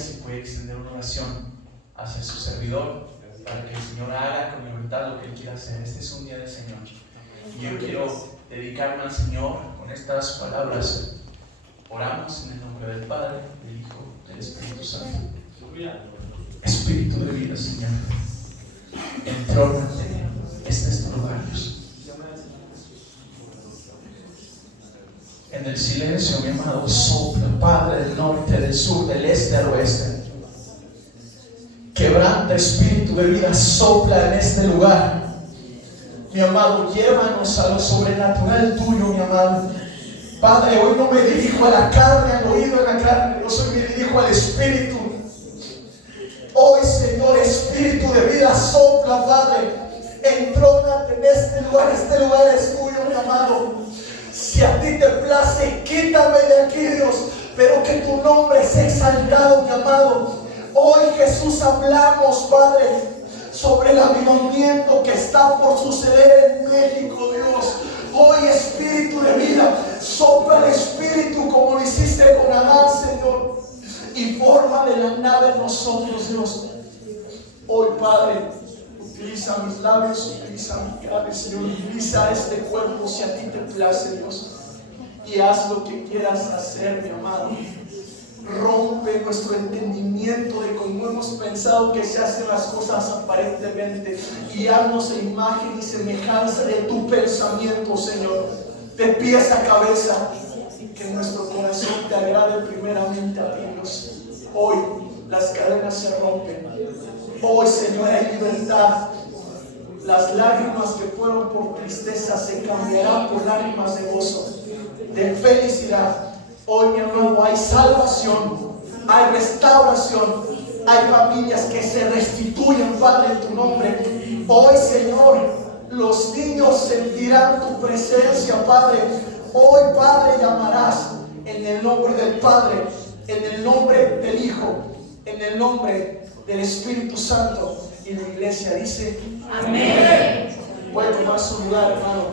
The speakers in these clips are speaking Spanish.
si puede extender una oración hacia su servidor, para que el Señor haga con libertad lo que Él quiera hacer. Este es un día del Señor. Y yo quiero dedicarme al Señor con estas palabras. Oramos en el nombre del Padre, del Hijo, del Espíritu Santo. Espíritu de vida, Señor, entrónate. Este es tu lugar, Dios. En el silencio, mi amado, sopla, Padre, del norte, del sur, del este al oeste. Quebranta, Espíritu de vida, sopla en este lugar. Mi amado, llévanos a lo sobrenatural tuyo, mi amado. Padre, hoy no me dirijo a la carne, al oído de la carne, yo me dirijo al Espíritu. Hoy, Señor, Espíritu de vida, sopla, Padre. Entrónate en este lugar es tuyo, mi amado. Si a ti te place, quítame de aquí, Dios, pero que tu nombre sea exaltado, mi amado. Hoy, Jesús, hablamos, Padre, sobre el avivamiento que está por suceder en México, Dios. Hoy, Espíritu de vida, sopla el Espíritu como lo hiciste con Adán, Señor, y forma de la nada en nosotros, Dios. Hoy, Padre, utiliza mis labios, utiliza mi carne, Señor, utiliza este cuerpo si a ti te place, Dios, y haz lo que quieras hacer, mi amado. Rompe nuestro entendimiento de cómo hemos pensado que se hacen las cosas aparentemente, y haznos a imagen y semejanza de tu pensamiento, Señor, de pies a cabeza, que nuestro corazón te agrade primeramente a ti, Dios. Hoy las cadenas se rompen. Hoy, Señor, hay libertad. Las lágrimas que fueron por tristeza se cambiarán por lágrimas de gozo, de felicidad. Hoy, mi hermano, hay salvación, hay restauración, hay familias que se restituyen, Padre, en tu nombre. Hoy, Señor, los niños sentirán tu presencia, Padre. Hoy, Padre, llamarás en el nombre del Padre, en el nombre del Hijo, en el nombre del Espíritu Santo. Y la iglesia dice: amén. Puede tomar su lugar, hermano.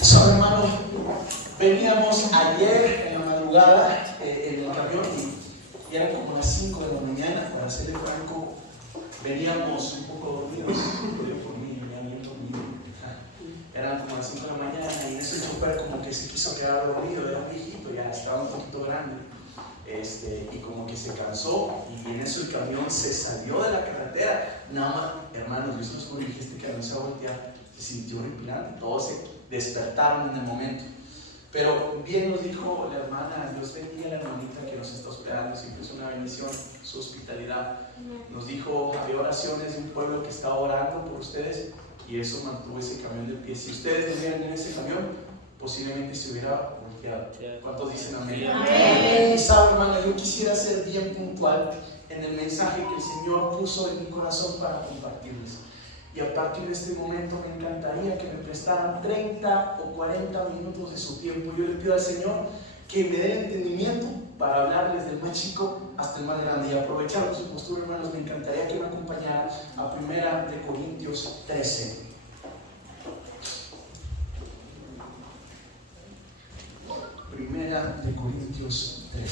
So, hermano, veníamos ayer en la madrugada en el camión y eran como las 5 de la mañana, para serle franco. Veníamos un poco dormidos, yo por mí, venía bien dormido. Eran como las 5 de la mañana y en ese chofer como que se quiso quedar dormido, era un viejito, ya estaba un poquito grande. Y como que se cansó, y en eso el camión se salió de la carretera. Nada más, hermanos, Dios nos corrige, este camión se va a voltear, se sintió horripilante, todos se despertaron en el momento. Pero bien nos dijo la hermana, Dios bendiga a la hermanita que nos está hospedando, siempre es una bendición su hospitalidad. Nos dijo: había oraciones de un pueblo que estaba orando por ustedes, y eso mantuvo ese camión de pie. Si ustedes no hubieran en ese camión, posiblemente se hubiera volteado. ¿Cuántos dicen amén? Amén. Y sabe, hermano, yo quisiera ser bien puntual en el mensaje que el Señor puso en mi corazón para compartirles. Y a partir de este momento me encantaría que me prestaran 30 o 40 minutos de su tiempo. Yo le pido al Señor que me dé el entendimiento para hablarles del más chico hasta el más grande. Y aprovechando su postura, hermanos, me encantaría que me acompañaran a 1 Corintios 13. Primera de Corintios 13.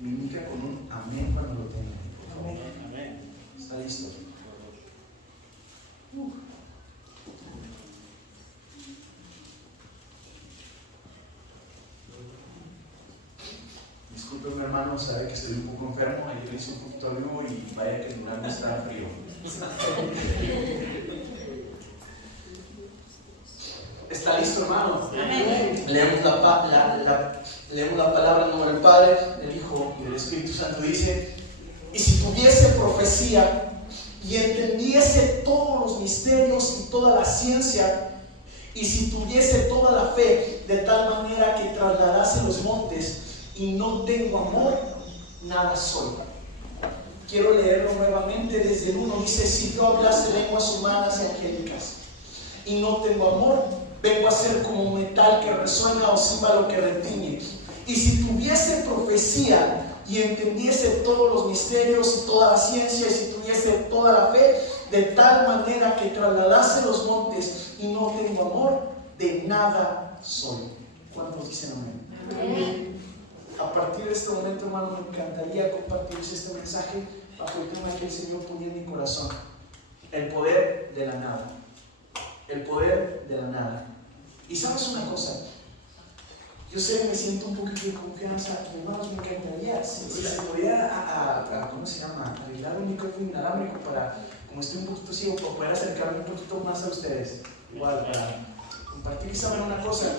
Me indica con un amén cuando lo tenga. Amén. ¿Está listo? Disculpen, hermano, sabe que estoy un poco enfermo. Ayer hice un poquito de algo y vaya que el lugar no está frío. ¿Está listo, hermano? Amén. Leemos la palabra en nombre del Padre, del Hijo y del Espíritu Santo. Dice: y si tuviese profecía y entendiese todos los misterios y toda la ciencia, y si tuviese toda la fe de tal manera que trasladase los montes, y no tengo amor, nada soy. Quiero leerlo nuevamente desde el 1. Dice: si yo hablase lenguas humanas y angélicas y no tengo amor, vengo a ser como un metal que resuena o címbalo que retiñe. Y si tuviese profecía y entendiese todos los misterios y toda la ciencia, y si tuviese toda la fe de tal manera que trasladase los montes, y no tengo amor, de nada soy. ¿Cuántos dicen amén? A partir de este momento, hermano, me encantaría compartirles este mensaje bajo el tema que el Señor ponía en mi corazón. El poder de la nada. El poder de la nada. Y sabes una cosa, yo sé, me siento un poquito de confianza, hermanos, me encantaría si se pudiera, ¿cómo se llama? Arreglar un micrófono inalámbrico para, como estoy un poquito ciego, para poder acercarme un poquito más a ustedes. Igual, para compartir y saber una cosa.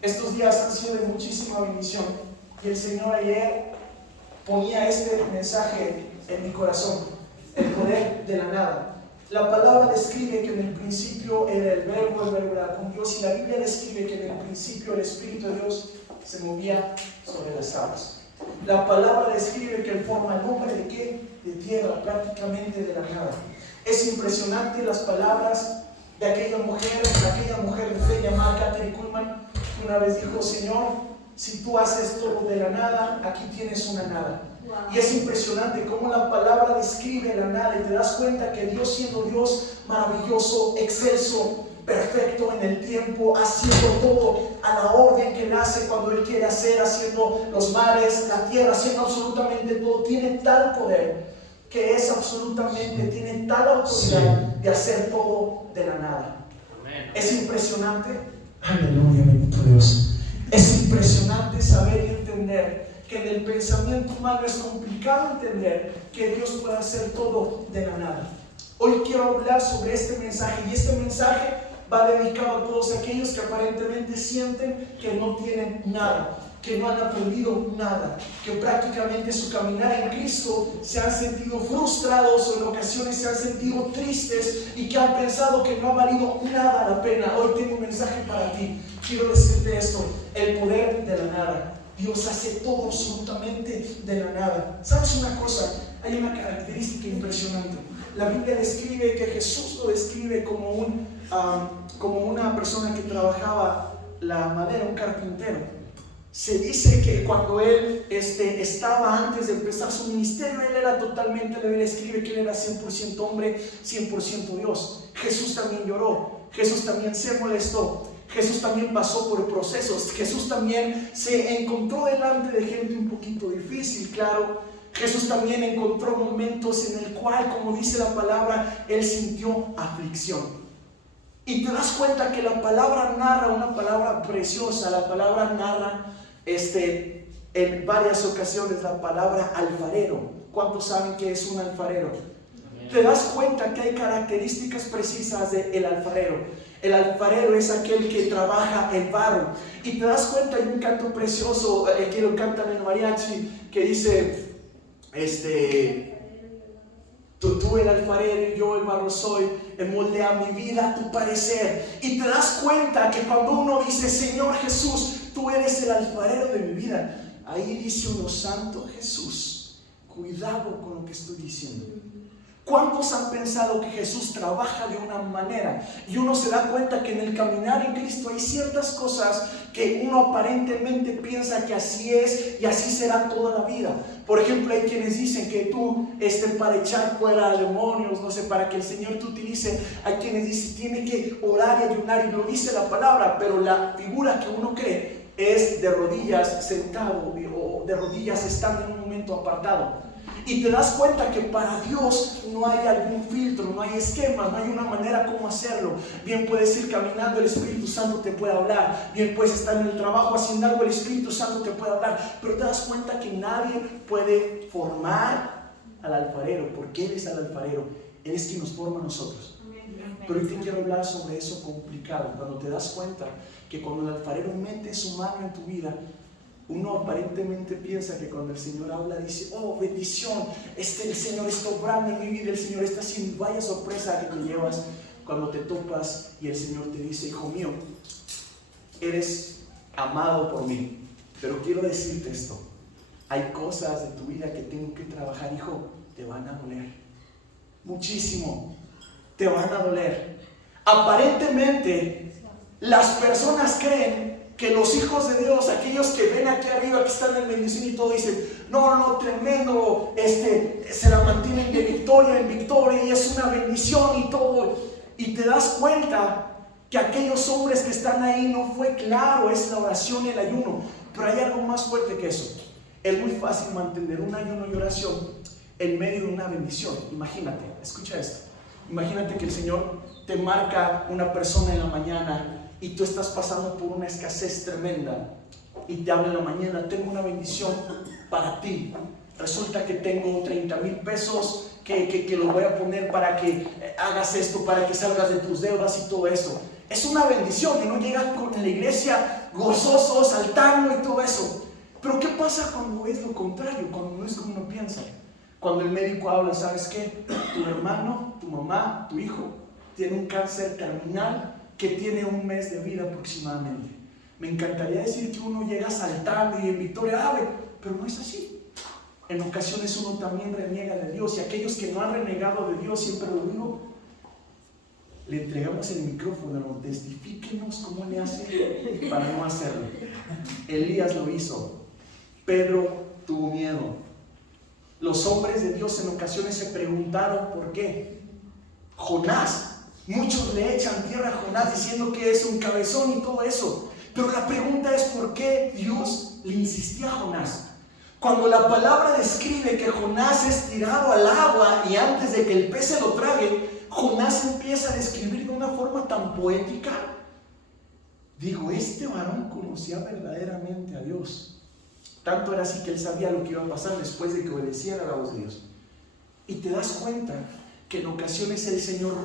Estos días han sido de muchísima bendición y el Señor ayer ponía este mensaje en mi corazón, el poder de la nada. La palabra describe que en el principio era el verbo era con Dios, y la Biblia describe que en el principio el Espíritu de Dios se movía sobre las aguas. La palabra describe que Él forma el hombre ¿de qué? De tierra, prácticamente de la nada. Es impresionante las palabras de aquella mujer de fe llamada Kathryn Kuhlman, que una vez dijo: Señor, si tú haces todo de la nada, aquí tienes una nada. Y es impresionante cómo la palabra describe la nada, y te das cuenta que Dios, siendo Dios maravilloso, excelso, perfecto en el tiempo, haciendo todo a la orden que Él hace cuando Él quiere hacer, haciendo los mares, la tierra, haciendo absolutamente todo, tiene tal poder que es absolutamente, tiene tal autoridad de hacer todo de la nada. Amén. Es impresionante. Aleluya, bendito Dios. Es impresionante saber y entender que en el pensamiento humano es complicado entender que Dios puede hacer todo de la nada. Hoy quiero hablar sobre este mensaje, y este mensaje va dedicado a todos aquellos que aparentemente sienten que no tienen nada, que no han aprendido nada, que prácticamente su caminar en Cristo se han sentido frustrados o en ocasiones se han sentido tristes y que han pensado que no ha valido nada la pena. Hoy tengo un mensaje para ti. Quiero decirte esto: el poder de la nada. Dios hace todo absolutamente de la nada. ¿Sabes una cosa? Hay una característica impresionante. La Biblia describe que Jesús lo describe como una persona que trabajaba la madera, un carpintero. Se dice que cuando él estaba antes de empezar su ministerio, él era totalmente, la Biblia escribe que él era 100% hombre, 100% Dios. Jesús también lloró, Jesús también se molestó, Jesús también pasó por procesos, Jesús también se encontró delante de gente un poquito difícil, claro. Jesús también encontró momentos en el cual, como dice la palabra, Él sintió aflicción. Y te das cuenta que la palabra narra, una palabra preciosa, la palabra narra en varias ocasiones la palabra alfarero. ¿Cuántos saben qué es un alfarero? Te das cuenta que hay características precisas del alfarero. El alfarero es aquel que trabaja el barro. Y te das cuenta, hay un canto precioso que lo cantan en mariachi, que dice, tú el alfarero y yo el barro soy, moldea mi vida a tu parecer. Y te das cuenta que cuando uno dice: Señor Jesús, tú eres el alfarero de mi vida, ahí dice uno: Santo Jesús, cuidado con lo que estoy diciendo. ¿Cuántos han pensado que Jesús trabaja de una manera y uno se da cuenta que en el caminar en Cristo hay ciertas cosas que uno aparentemente piensa que así es y así será toda la vida? Por ejemplo, hay quienes dicen que tú para echar fuera demonios, no sé, para que el Señor te utilice, hay quienes dicen tiene que orar y ayunar, y lo dice la palabra, pero la figura que uno cree es de rodillas sentado o de rodillas estando en un momento apartado. Y te das cuenta que para Dios no hay algún filtro, no hay esquema, no hay una manera como hacerlo. Bien puedes ir caminando, el Espíritu Santo te puede hablar. Bien puedes estar en el trabajo haciendo algo, el Espíritu Santo te puede hablar. Pero te das cuenta que nadie puede formar al alfarero, porque Él es el alfarero. Él es quien nos forma a nosotros. Pero hoy te quiero hablar sobre eso complicado. Cuando te das cuenta que cuando el alfarero mete su mano en tu vida, uno aparentemente piensa que cuando el Señor habla dice: oh, bendición, el Señor está obrando en mi vida, el Señor está haciendo. Vaya sorpresa que te llevas cuando te topas y el Señor te dice: hijo mío, eres amado por mí, pero quiero decirte esto: hay cosas de tu vida que tengo que trabajar, hijo. Te van a doler muchísimo, te van a doler. Aparentemente las personas creen que los hijos de Dios, aquellos que ven aquí arriba, que están en bendición y todo, dicen: no, tremendo, se la mantienen de victoria en victoria y es una bendición y todo. Y te das cuenta que aquellos hombres que están ahí no fue claro, es la oración y el ayuno. Pero hay algo más fuerte que eso. Es muy fácil mantener un ayuno y oración en medio de una bendición. Imagínate, escucha esto. Imagínate que el Señor te marca una persona en la mañana y tú estás pasando por una escasez tremenda y te habla en la mañana: tengo una bendición para ti. Resulta que tengo 30,000 pesos que los voy a poner para que hagas esto, para que salgas de tus deudas y todo eso. Es una bendición que no llega con la iglesia gozoso, saltando y todo eso. Pero ¿qué pasa cuando es lo contrario? Cuando no es como uno piensa. Cuando el médico habla: ¿sabes qué? Tu hermano, tu mamá, tu hijo tiene un cáncer terminal que tiene 1 mes de vida aproximadamente. Me encantaría decir que uno llega saltando y en victoria ave, pero no es así. En ocasiones uno también reniega de Dios, y aquellos que no han renegado de Dios, siempre lo digo, le entregamos el micrófono: testifíquenos cómo le hace para no hacerlo. Elías lo hizo, Pedro tuvo miedo. Los hombres de Dios en ocasiones se preguntaron por qué. Jonás, muchos le echan tierra a Jonás diciendo que es un cabezón y todo eso, pero la pregunta es: ¿por qué Dios le insistía a Jonás? Cuando la palabra describe que Jonás es tirado al agua y antes de que el pez se lo trague, Jonás empieza a describir de una forma tan poética. Digo, este varón conocía verdaderamente a Dios. Tanto era así que él sabía lo que iba a pasar después de que obedeciera la voz de Dios. Y te das cuenta que en ocasiones el Señor nos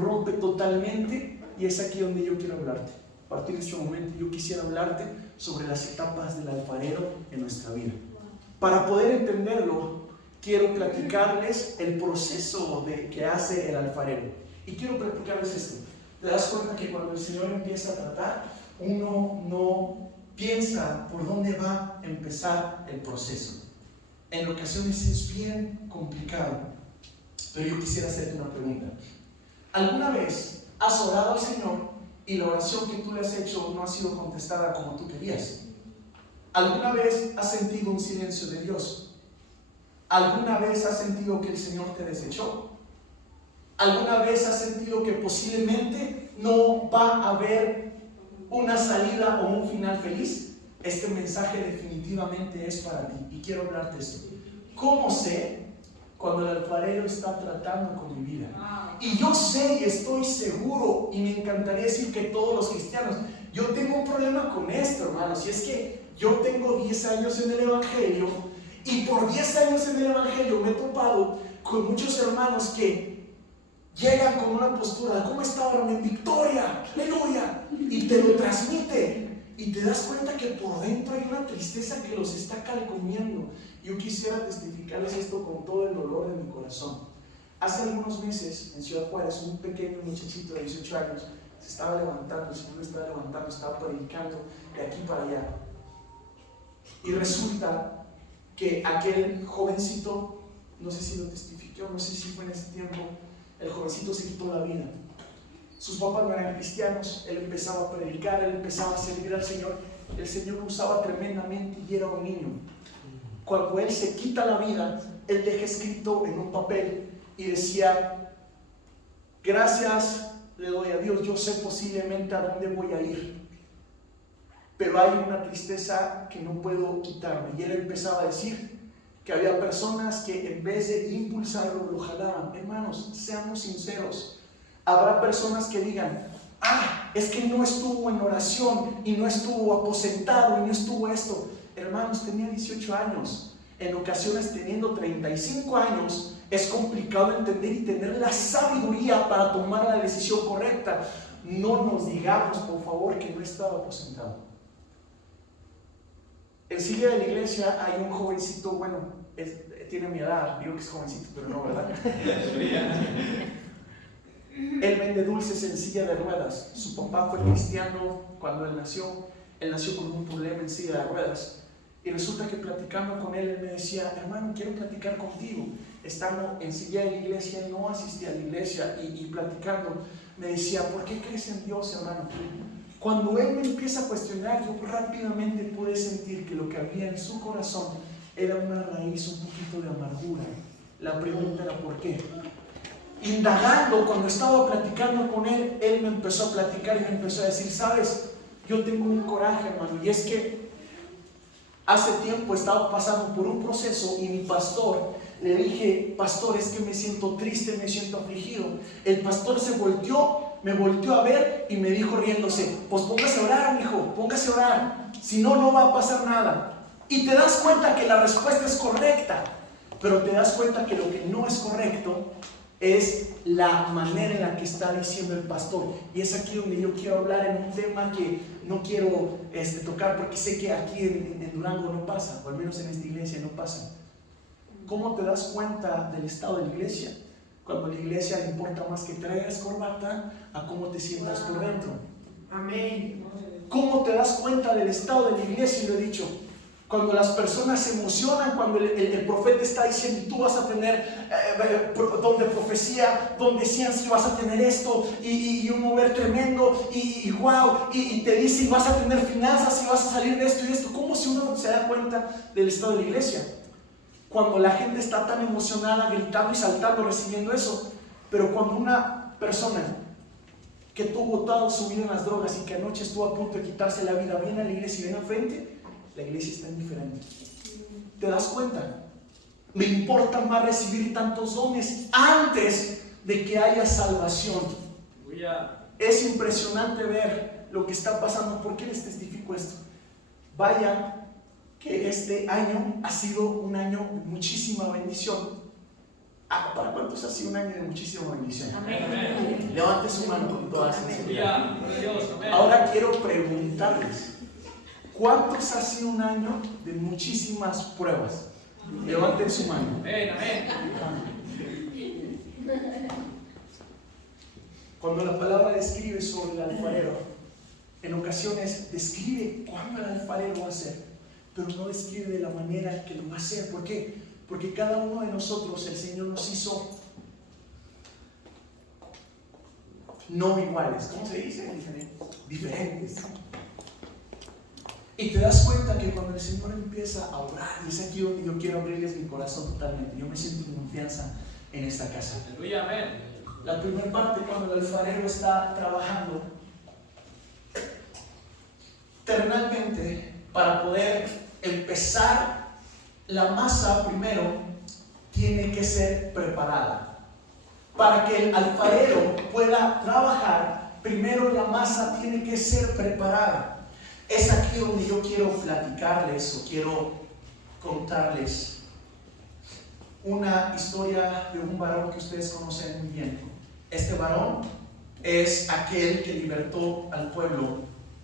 rompe totalmente, y es aquí donde yo quiero hablarte. A partir de este momento yo quisiera hablarte sobre las etapas del alfarero en nuestra vida. Para poder entenderlo, quiero platicarles el proceso que hace el alfarero. Y quiero platicarles esto. Te das cuenta que cuando el Señor empieza a tratar, uno no piensa por dónde va a empezar el proceso. En ocasiones es bien complicado. Pero yo quisiera hacerte una pregunta. ¿Alguna vez has orado al Señor y la oración que tú le has hecho no ha sido contestada como tú querías? ¿Alguna vez has sentido un silencio de Dios? ¿Alguna vez has sentido que el Señor te desechó? ¿Alguna vez has sentido que posiblemente no va a haber una salida o un final feliz? Este mensaje definitivamente es para ti y quiero hablarte de esto. ¿Cómo sé cuando el alfarero está tratando con mi vida? Y yo sé y estoy seguro, y me encantaría decir que todos los cristianos, yo tengo un problema con esto, hermanos, y es que yo tengo 10 años en el Evangelio, y por 10 años en el Evangelio me he topado con muchos hermanos que llegan con una postura: ¿cómo está, varón? En victoria, aleluya, y te lo transmite, y te das cuenta que por dentro hay una tristeza que los está carcomiendo. Yo quisiera testificarles esto con todo el dolor de mi corazón. Hace algunos meses en Ciudad Juárez, un pequeño muchachito de 18 años se estaba levantando, el Señor lo estaba levantando, estaba predicando de aquí para allá. Y resulta que aquel jovencito, no sé si lo testificó, no sé si fue en ese tiempo, el jovencito se quitó la vida. Sus papás no eran cristianos, él empezaba a predicar, él empezaba a servir al Señor, el Señor lo usaba tremendamente y era un niño. Cuando él se quita la vida, él deja escrito en un papel y decía: gracias le doy a Dios, yo sé posiblemente a dónde voy a ir, pero hay una tristeza que no puedo quitarme. Y él empezaba a decir que había personas que en vez de impulsarlo, lo jalaban. Hermanos, seamos sinceros. Habrá personas que digan: es que no estuvo en oración y no estuvo aposentado y no estuvo esto. Hermanos, tenía 18 años. En ocasiones, teniendo 35 años, es complicado entender y tener la sabiduría para tomar la decisión correcta. No nos digamos, por favor, que no estaba aposentado. En silla de la iglesia hay un jovencito, bueno, tiene mi edad, digo que es jovencito, pero no, ¿verdad? Él vende dulces en silla de ruedas. Su papá fue cristiano cuando él nació con un problema en silla de ruedas. Y resulta que platicando con él me decía: hermano, quiero platicar contigo. Estando en silla de la iglesia, no asistía a la iglesia, y platicando, me decía: ¿por qué crees en Dios, hermano? Cuando él me empieza a cuestionar, yo rápidamente pude sentir que lo que había en su corazón era una raíz un poquito de amargura. La pregunta era: ¿por qué? indagando, cuando estaba platicando con él, él me empezó a platicar y me empezó a decir, sabes, yo tengo un coraje, hermano, y es que hace tiempo estaba pasando por un proceso y mi pastor, le dije, pastor, es que me siento triste, me siento afligido. El pastor me volteó a ver y me dijo riéndose, pues póngase a orar, mijo, póngase a orar, si no, no va a pasar nada. Y te das cuenta que la respuesta es correcta, pero te das cuenta que lo que no es correcto es la manera en la que está diciendo el pastor. Y es aquí donde yo quiero hablar en un tema que no quiero tocar, porque sé que aquí en Durango no pasa, o al menos en esta iglesia no pasa. ¿Cómo te das cuenta del estado de la iglesia? Cuando a la iglesia le importa más que traigas corbata a cómo te sientas por dentro. Amén. ¿Cómo te das cuenta del estado de la iglesia? Y lo he dicho, cuando las personas se emocionan, cuando el profeta está diciendo, tú vas a tener donde profecía, donde ciencia, vas a tener esto, y un mover tremendo, y wow, y te dice, y vas a tener finanzas, y vas a salir de esto y esto. ¿Cómo si uno se da cuenta del estado de la iglesia? Cuando la gente está tan emocionada, gritando y saltando, recibiendo eso. Pero cuando una persona que tuvo toda su vida en las drogas y que anoche estuvo a punto de quitarse la vida, viene a la iglesia y viene al frente, la iglesia está indiferente. ¿Te das cuenta? Me importa más recibir tantos dones antes de que haya salvación. Es impresionante ver lo que está pasando. ¿Por qué les testifico esto? Vaya que este año ha sido un año de muchísima bendición. ¿Para cuántos ha sido un año de muchísima bendición? Amén. Levante su mano con toda sinceridad. Ahora quiero preguntarles, ¿cuántos ha sido un año de muchísimas pruebas? Levanten su mano. Amén. Cuando la palabra describe sobre el alfarero, en ocasiones describe cuándo el alfarero va a ser, pero no describe de la manera que lo va a hacer. ¿Por qué? Porque cada uno de nosotros, el Señor nos hizo no iguales. ¿Cómo se dice? Diferentes. Y te das cuenta que cuando el Señor empieza a orar, y es aquí donde yo quiero abrirles mi corazón totalmente, yo me siento en confianza en esta casa. Aleluya, amén. La primera parte, cuando el alfarero está trabajando, terrenalmente, para poder empezar, la masa primero tiene que ser preparada. Para que el alfarero pueda trabajar, primero la masa tiene que ser preparada. Es aquí donde yo quiero platicarles o quiero contarles una historia de un varón que ustedes conocen muy bien. Este varón es aquel que libertó al pueblo,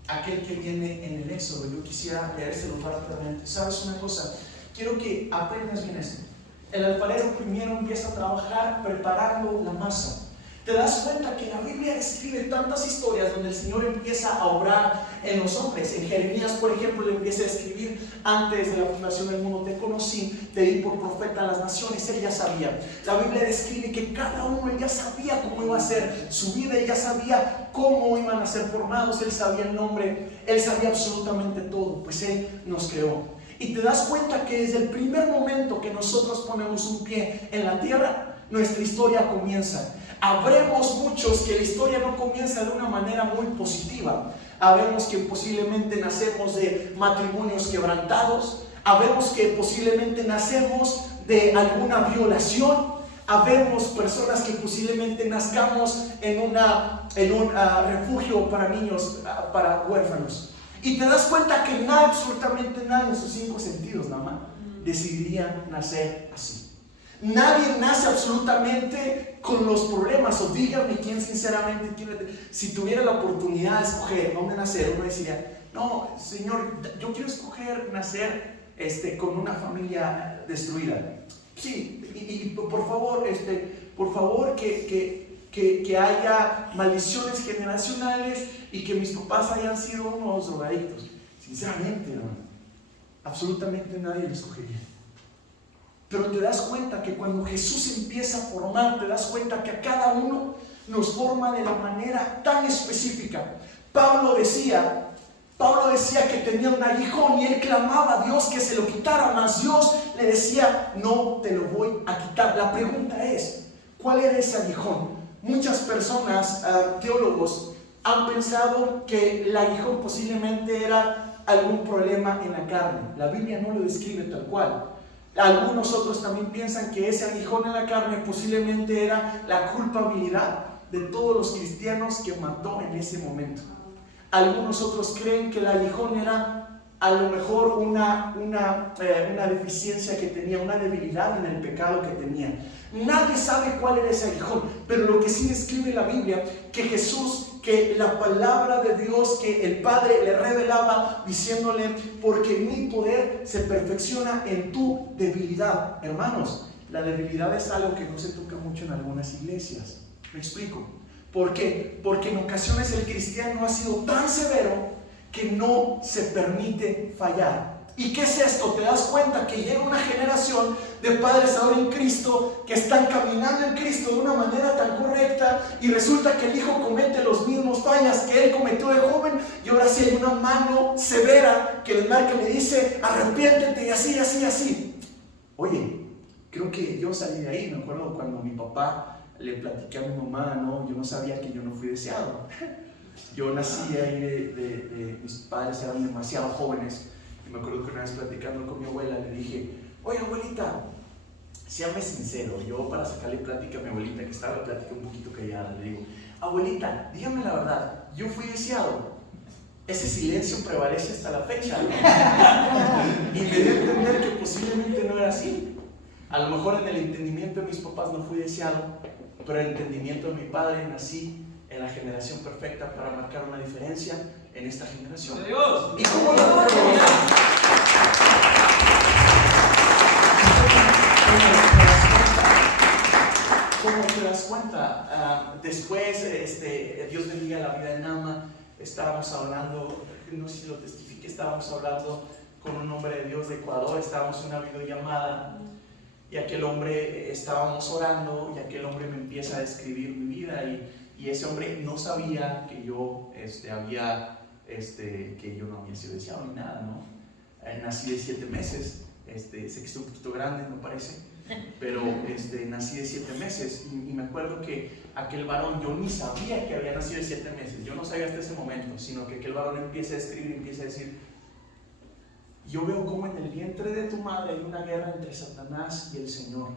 aquel que viene en el Éxodo. Yo quisiera leérselo rápidamente. ¿Sabes una cosa? Quiero que aprendas bien esto. El alfarero primero empieza a trabajar preparando la masa. Te das cuenta que la Biblia describe tantas historias donde el Señor empieza a obrar en los hombres. En Jeremías, por ejemplo, le empieza a escribir: antes de la fundación del mundo te conocí, te di por profeta a las naciones. Él ya sabía. La Biblia describe que cada uno, él ya sabía cómo iba a ser su vida, él ya sabía cómo iban a ser formados, él sabía el nombre, él sabía absolutamente todo, pues él nos creó. Y te das cuenta que desde el primer momento que nosotros ponemos un pie en la tierra, nuestra historia comienza. Habremos muchos que la historia no comienza de una manera muy positiva. Habemos que posiblemente nacemos de matrimonios quebrantados. Habemos que posiblemente nacemos de alguna violación. Habemos personas que posiblemente nazcamos en un refugio para niños, para huérfanos. Y te das cuenta que absolutamente nadie en sus 5 sentidos nada más decidiría nacer así. Nadie nace absolutamente con los problemas. O díganme quién sinceramente tiene. Si tuviera la oportunidad de escoger dónde nacer, uno decía: no, Señor, yo quiero escoger nacer con una familia destruida. Sí, y por favor, que haya maldiciones generacionales y que mis papás hayan sido unos drogadictos. Sinceramente, no, absolutamente nadie lo escogería. Pero te das cuenta que cuando Jesús empieza a formar, te das cuenta que a cada uno nos forma de la manera tan específica. Pablo decía que tenía un aguijón y él clamaba a Dios que se lo quitara, mas Dios le decía: no te lo voy a quitar. La pregunta es: ¿Cuál era ese aguijón? Muchas personas, teólogos, han pensado que el aguijón posiblemente era algún problema en la carne. La Biblia no lo describe tal cual. Algunos otros también piensan que ese aguijón en la carne posiblemente era la culpabilidad de todos los cristianos que mató en ese momento. Algunos otros creen que el aguijón era a lo mejor una deficiencia que tenía, una debilidad en el pecado que tenía. Nadie sabe cuál era ese aguijón, pero lo que sí describe la Biblia, que Jesús, que la palabra de Dios, que el Padre le revelaba diciéndole, porque mi poder se perfecciona en tu debilidad. Hermanos, la debilidad es algo que no se toca mucho en algunas iglesias. ¿Me explico? ¿Por qué? Porque en ocasiones el cristiano ha sido tan severo que no se permite fallar. ¿Y qué es esto? Te das cuenta que llega una generación de padres ahora en Cristo que están caminando en Cristo de una manera tan correcta, y resulta que el hijo comete los mismos fallas que él cometió de joven, y ahora sí hay una mano severa que le marca y le dice, arrepiéntete, y así, así, así. Oye, creo que yo salí de ahí. Me acuerdo cuando mi papá le platiqué a mi mamá, no, yo no sabía que yo no fui deseado. Yo nací ahí mis padres eran demasiado jóvenes. Y me acuerdo que una vez platicando con mi abuela le dije, oye abuelita, séame sincero. Yo, para sacarle plática a mi abuelita, que estaba en plática un poquito callada, le digo, abuelita, dígame la verdad, ¿yo fui deseado? Ese silencio prevalece hasta la fecha, ¿no? Y me dio a entender que posiblemente no era así. A lo mejor en el entendimiento de mis papás no fui deseado, pero en el entendimiento de mi padre nací en la generación perfecta para marcar una diferencia en esta generación. Dios. ¿Y cómo lo puedo lograr? ¿Cómo te das cuenta? Después, Dios bendiga la vida de Nama, estábamos hablando, no sé si lo testifique, estábamos hablando con un hombre de Dios de Ecuador, estábamos en una videollamada, y aquel hombre, estábamos orando, y aquel hombre me empieza a describir mi vida, y ese hombre no sabía que yo que yo no había sido deseado ni nada, ¿no? Nací de 7 meses, sé que estoy un poquito grande, me parece, pero nací de 7 meses, y me acuerdo que aquel varón, yo ni sabía que había nacido de 7 meses, yo no sabía hasta ese momento, sino que aquel varón empieza a escribir, empieza a decir, yo veo cómo en el vientre de tu madre hay una guerra entre Satanás y el Señor,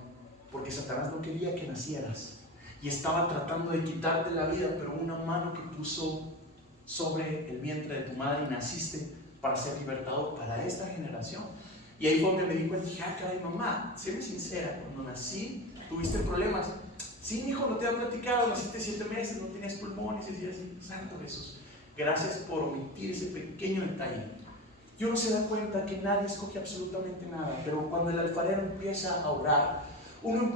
porque Satanás no quería que nacieras, y estaba tratando de quitarte la vida, pero una mano que puso sobre el vientre de tu madre, y naciste para ser libertador para esta generación. Y ahí fue donde me di cuenta, dije, caray, mamá, séme sincera, cuando nací, ¿tuviste problemas? Sí, hijo, no te había platicado, naciste 7 meses, no tenías pulmones, y así, Santo Jesús, gracias por omitir ese pequeño detalle. Y uno se da cuenta que nadie escoge absolutamente nada, pero cuando el alfarero empieza a orar, uno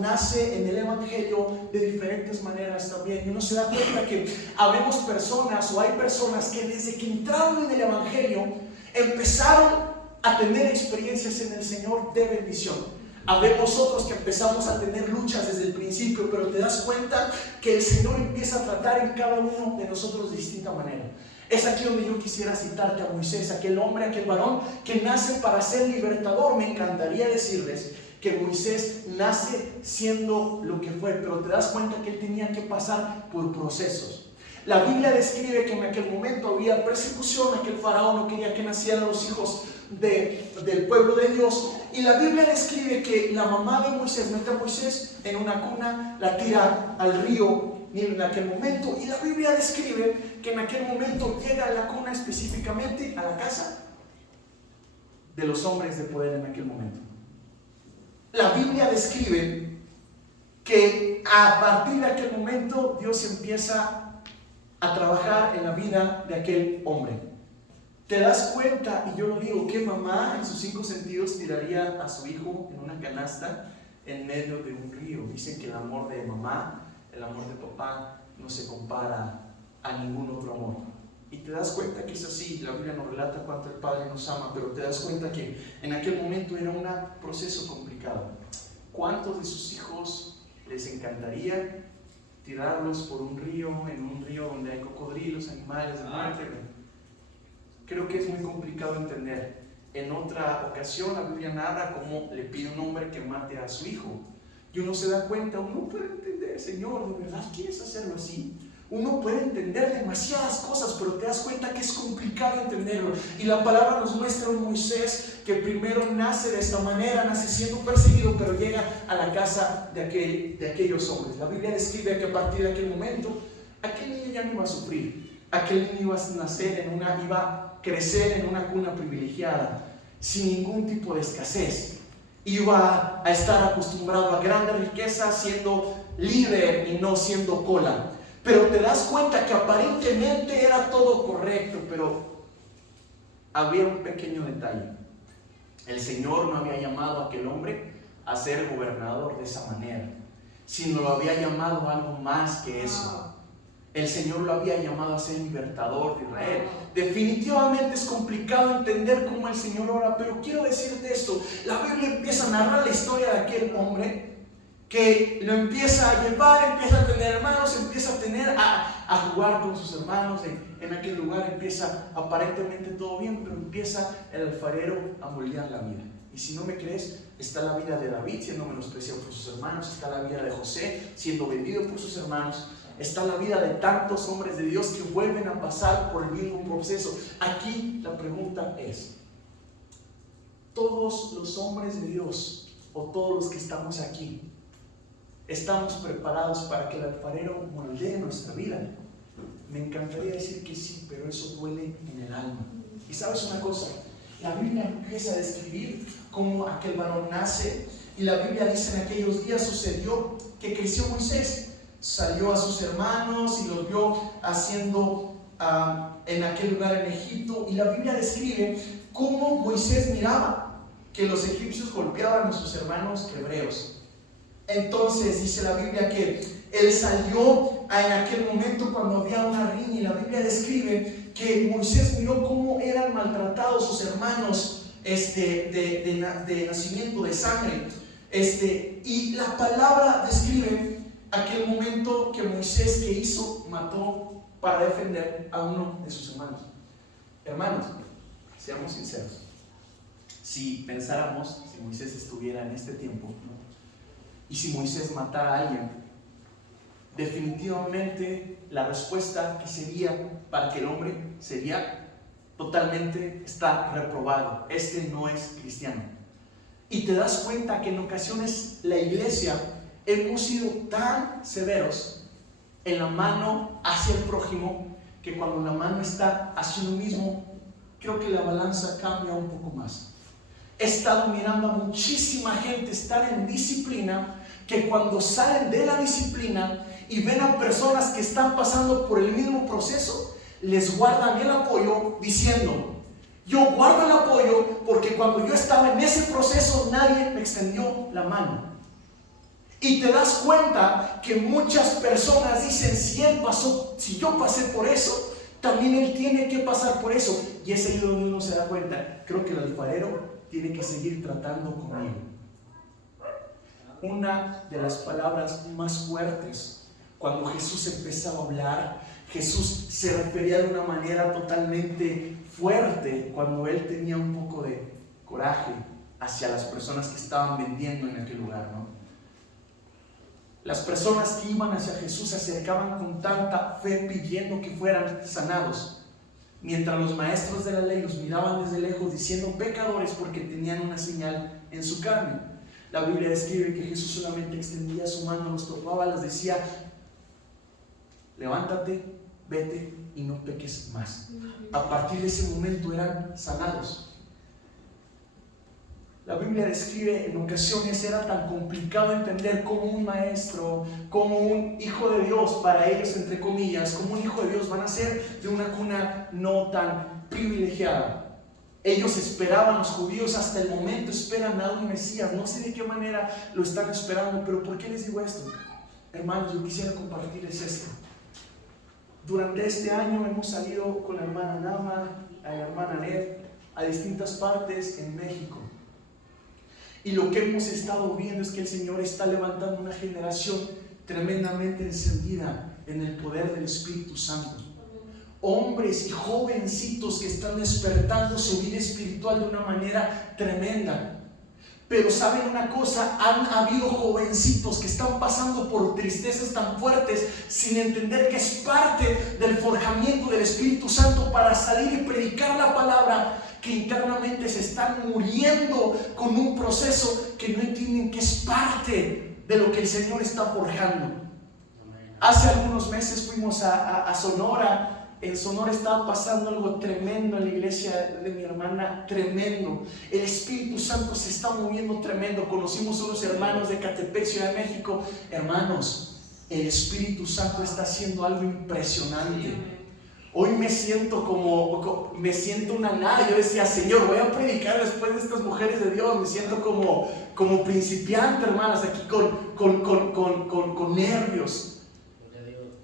nace en el Evangelio de diferentes maneras también, y uno se da cuenta que habemos personas, o hay personas que desde que entraron en el Evangelio empezaron a tener experiencias en el Señor de bendición. Habemos otros que empezamos a tener luchas desde el principio, pero te das cuenta que el Señor empieza a tratar en cada uno de nosotros de distinta manera. Es aquí donde yo quisiera citarte a Moisés, aquel hombre, aquel varón que nace para ser libertador. Me encantaría decirles que Moisés nace siendo lo que fue, pero te das cuenta que él tenía que pasar por procesos. La Biblia describe que en aquel momento había persecución, aquel faraón no quería que nacieran los hijos del pueblo de Dios, y la Biblia describe que la mamá de Moisés mete a Moisés en una cuna, la tira al río en aquel momento, y la Biblia describe que en aquel momento llega a la cuna, específicamente a la casa de los hombres de poder en aquel momento. La Biblia describe que a partir de aquel momento Dios empieza a trabajar en la vida de aquel hombre. Te das cuenta, y yo lo digo, que mamá en sus 5 sentidos tiraría a su hijo en una canasta en medio de un río. Dicen que el amor de mamá, el amor de papá, no se compara a ningún otro amor. Y te das cuenta que es así. La Biblia nos relata cuánto el Padre nos ama, pero te das cuenta que en aquel momento era un proceso complicado. ¿Cuántos de sus hijos les encantaría tirarlos por un río, en un río donde hay cocodrilos, animales de muerte? Creo que es muy complicado entender. En otra ocasión la Biblia narra cómo le pide un hombre que mate a su hijo. Y uno se da cuenta, uno puede entender, Señor, ¿de verdad quieres hacerlo así? Uno puede entender demasiadas cosas, pero te das cuenta que es complicado entenderlo. Y la palabra nos muestra a un Moisés que primero nace de esta manera, nace siendo perseguido, pero llega a la casa de aquellos hombres. La Biblia describe que a partir de aquel momento, aquel niño ya no iba a sufrir. Aquel niño iba a nacer iba a crecer en una cuna privilegiada, sin ningún tipo de escasez. Iba a estar acostumbrado a grandes riquezas, siendo líder y no siendo cola. Pero te das cuenta que aparentemente era todo correcto, pero había un pequeño detalle. El Señor no había llamado a aquel hombre a ser gobernador de esa manera, sino lo había llamado a algo más que eso. El Señor lo había llamado a ser libertador de Israel. Definitivamente es complicado entender cómo el Señor ora, pero quiero decirte esto. La Biblia empieza a narrar la historia de aquel hombre que lo empieza a llevar, empieza a tener hermanos, empieza a jugar con sus hermanos. En aquel lugar empieza aparentemente todo bien, pero empieza el alfarero a moldear la vida. Y si no me crees, está la vida de David siendo menospreciado por sus hermanos, está la vida de José siendo vendido por sus hermanos, está la vida de tantos hombres de Dios que vuelven a pasar por el mismo proceso. Aquí la pregunta es, ¿todos los hombres de Dios o todos los que estamos aquí estamos preparados para que el alfarero moldee nuestra vida? Me encantaría decir que sí, pero eso duele en el alma. Y sabes una cosa, la Biblia empieza a describir cómo aquel varón nace, y la Biblia dice: en aquellos días sucedió que creció Moisés, salió a sus hermanos y los vio haciendo en aquel lugar en Egipto, y la Biblia describe cómo Moisés miraba que los egipcios golpeaban a sus hermanos hebreos. Entonces dice la Biblia que él salió en aquel momento cuando había una riña, y la Biblia describe que Moisés miró cómo eran maltratados sus hermanos de nacimiento, de sangre, y la palabra describe aquel momento que Moisés, ¿qué hizo? Mató para defender a uno de sus hermanos. Hermanos, seamos sinceros, si pensáramos, si Moisés estuviera en este tiempo, ¿no?, y si Moisés matara a alguien, definitivamente la respuesta que sería para aquel hombre sería totalmente: está reprobado, no es cristiano. Y te das cuenta que en ocasiones la iglesia hemos sido tan severos en la mano hacia el prójimo que cuando la mano está hacia uno mismo, creo que la balanza cambia un poco más. He estado mirando a muchísima gente estar en disciplina, que cuando salen de la disciplina y ven a personas que están pasando por el mismo proceso, les guardan el apoyo diciendo: yo guardo el apoyo porque cuando yo estaba en ese proceso nadie me extendió la mano. Y te das cuenta que muchas personas dicen: si yo pasé por eso, también él tiene que pasar por eso. Y es ahí donde uno se da cuenta, creo que el alfarero tiene que seguir tratando conmigo. Una de las palabras más fuertes, cuando Jesús empezaba a hablar, Jesús se refería de una manera totalmente fuerte cuando él tenía un poco de coraje hacia las personas que estaban vendiendo en aquel lugar, ¿no? Las personas que iban hacia Jesús se acercaban con tanta fe pidiendo que fueran sanados, mientras los maestros de la ley los miraban desde lejos diciendo pecadores porque tenían una señal en su carne. La Biblia describe que Jesús solamente extendía su mano, los tocaba, les decía: levántate, vete y no peques más. A partir de ese momento eran sanados. La Biblia describe en ocasiones era tan complicado entender cómo un maestro, como un hijo de Dios, para ellos entre comillas, como un hijo de Dios van a ser de una cuna no tan privilegiada. Ellos esperaban, los judíos hasta el momento esperan a un Mesías. No sé de qué manera lo están esperando, pero ¿por qué les digo esto? Hermanos, yo quisiera compartirles esto. Durante este año hemos salido con la hermana Nama, a la hermana Ned, a distintas partes en México. Y lo que hemos estado viendo es que el Señor está levantando una generación tremendamente encendida en el poder del Espíritu Santo. Hombres y jovencitos que están despertando su vida espiritual de una manera tremenda. Pero saben una cosa, han habido jovencitos que están pasando por tristezas tan fuertes sin entender que es parte del forjamiento del Espíritu Santo para salir y predicar la palabra, que internamente se están muriendo con un proceso que no entienden que es parte de lo que el Señor está forjando. Hace algunos meses fuimos a Sonora. En Sonora estaba pasando algo tremendo en la iglesia de mi hermana, tremendo. El Espíritu Santo se está moviendo tremendo. Conocimos unos hermanos de Catepec, Ciudad de México. Hermanos, el Espíritu Santo está haciendo algo impresionante. Hoy me siento una nada. Yo decía, Señor, voy a predicar después de estas mujeres de Dios. Me siento como principiante, hermanas, aquí con nervios.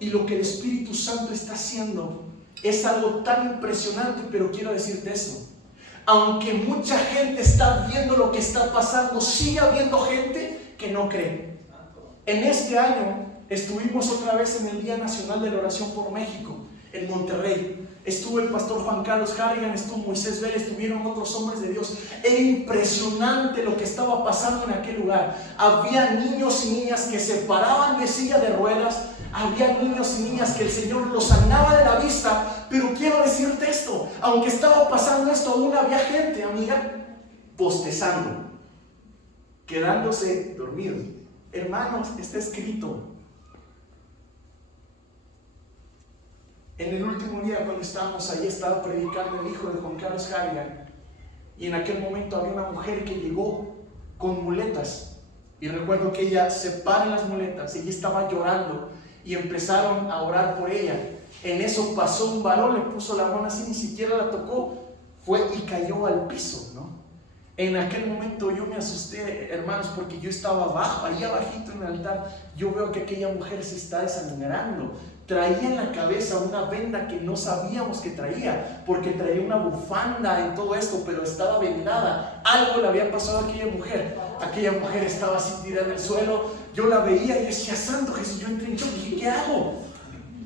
Y lo que el Espíritu Santo está haciendo es algo tan impresionante, pero quiero decirte esto. Aunque mucha gente está viendo lo que está pasando, sigue habiendo gente que no cree. En este año estuvimos otra vez en el Día Nacional de la Oración por México, en Monterrey. Estuvo el pastor Juan Carlos Harrigan, estuvo Moisés Vélez, estuvieron otros hombres de Dios. Era impresionante lo que estaba pasando en aquel lugar. Había niños y niñas que se paraban de silla de ruedas. Había niños y niñas que el Señor los sanaba de la vista. Pero quiero decirte esto, aunque estaba pasando esto, aún había gente, amiga, bostezando, quedándose dormidos. Hermanos, está escrito. En el último día, cuando estábamos ahí, estaba predicando el hijo de Juan Carlos Harrigan. Y en aquel momento había una mujer que llegó con muletas. Y recuerdo que ella se para en las muletas. Ella estaba llorando. Y empezaron a orar por ella. En eso pasó un varón, le puso la mano así, ni siquiera la tocó. Fue y cayó al piso, ¿no? En aquel momento yo me asusté, hermanos, porque yo estaba abajo, ahí abajito en el altar. Yo veo que aquella mujer se está desangrando. Traía en la cabeza una venda que no sabíamos que traía, porque traía una bufanda en todo esto, pero estaba vendada. Algo le había pasado a aquella mujer. Aquella mujer estaba así tirada en el suelo. Yo la veía y decía, Santo Jesús. Yo entré en shock y dije, ¿qué hago?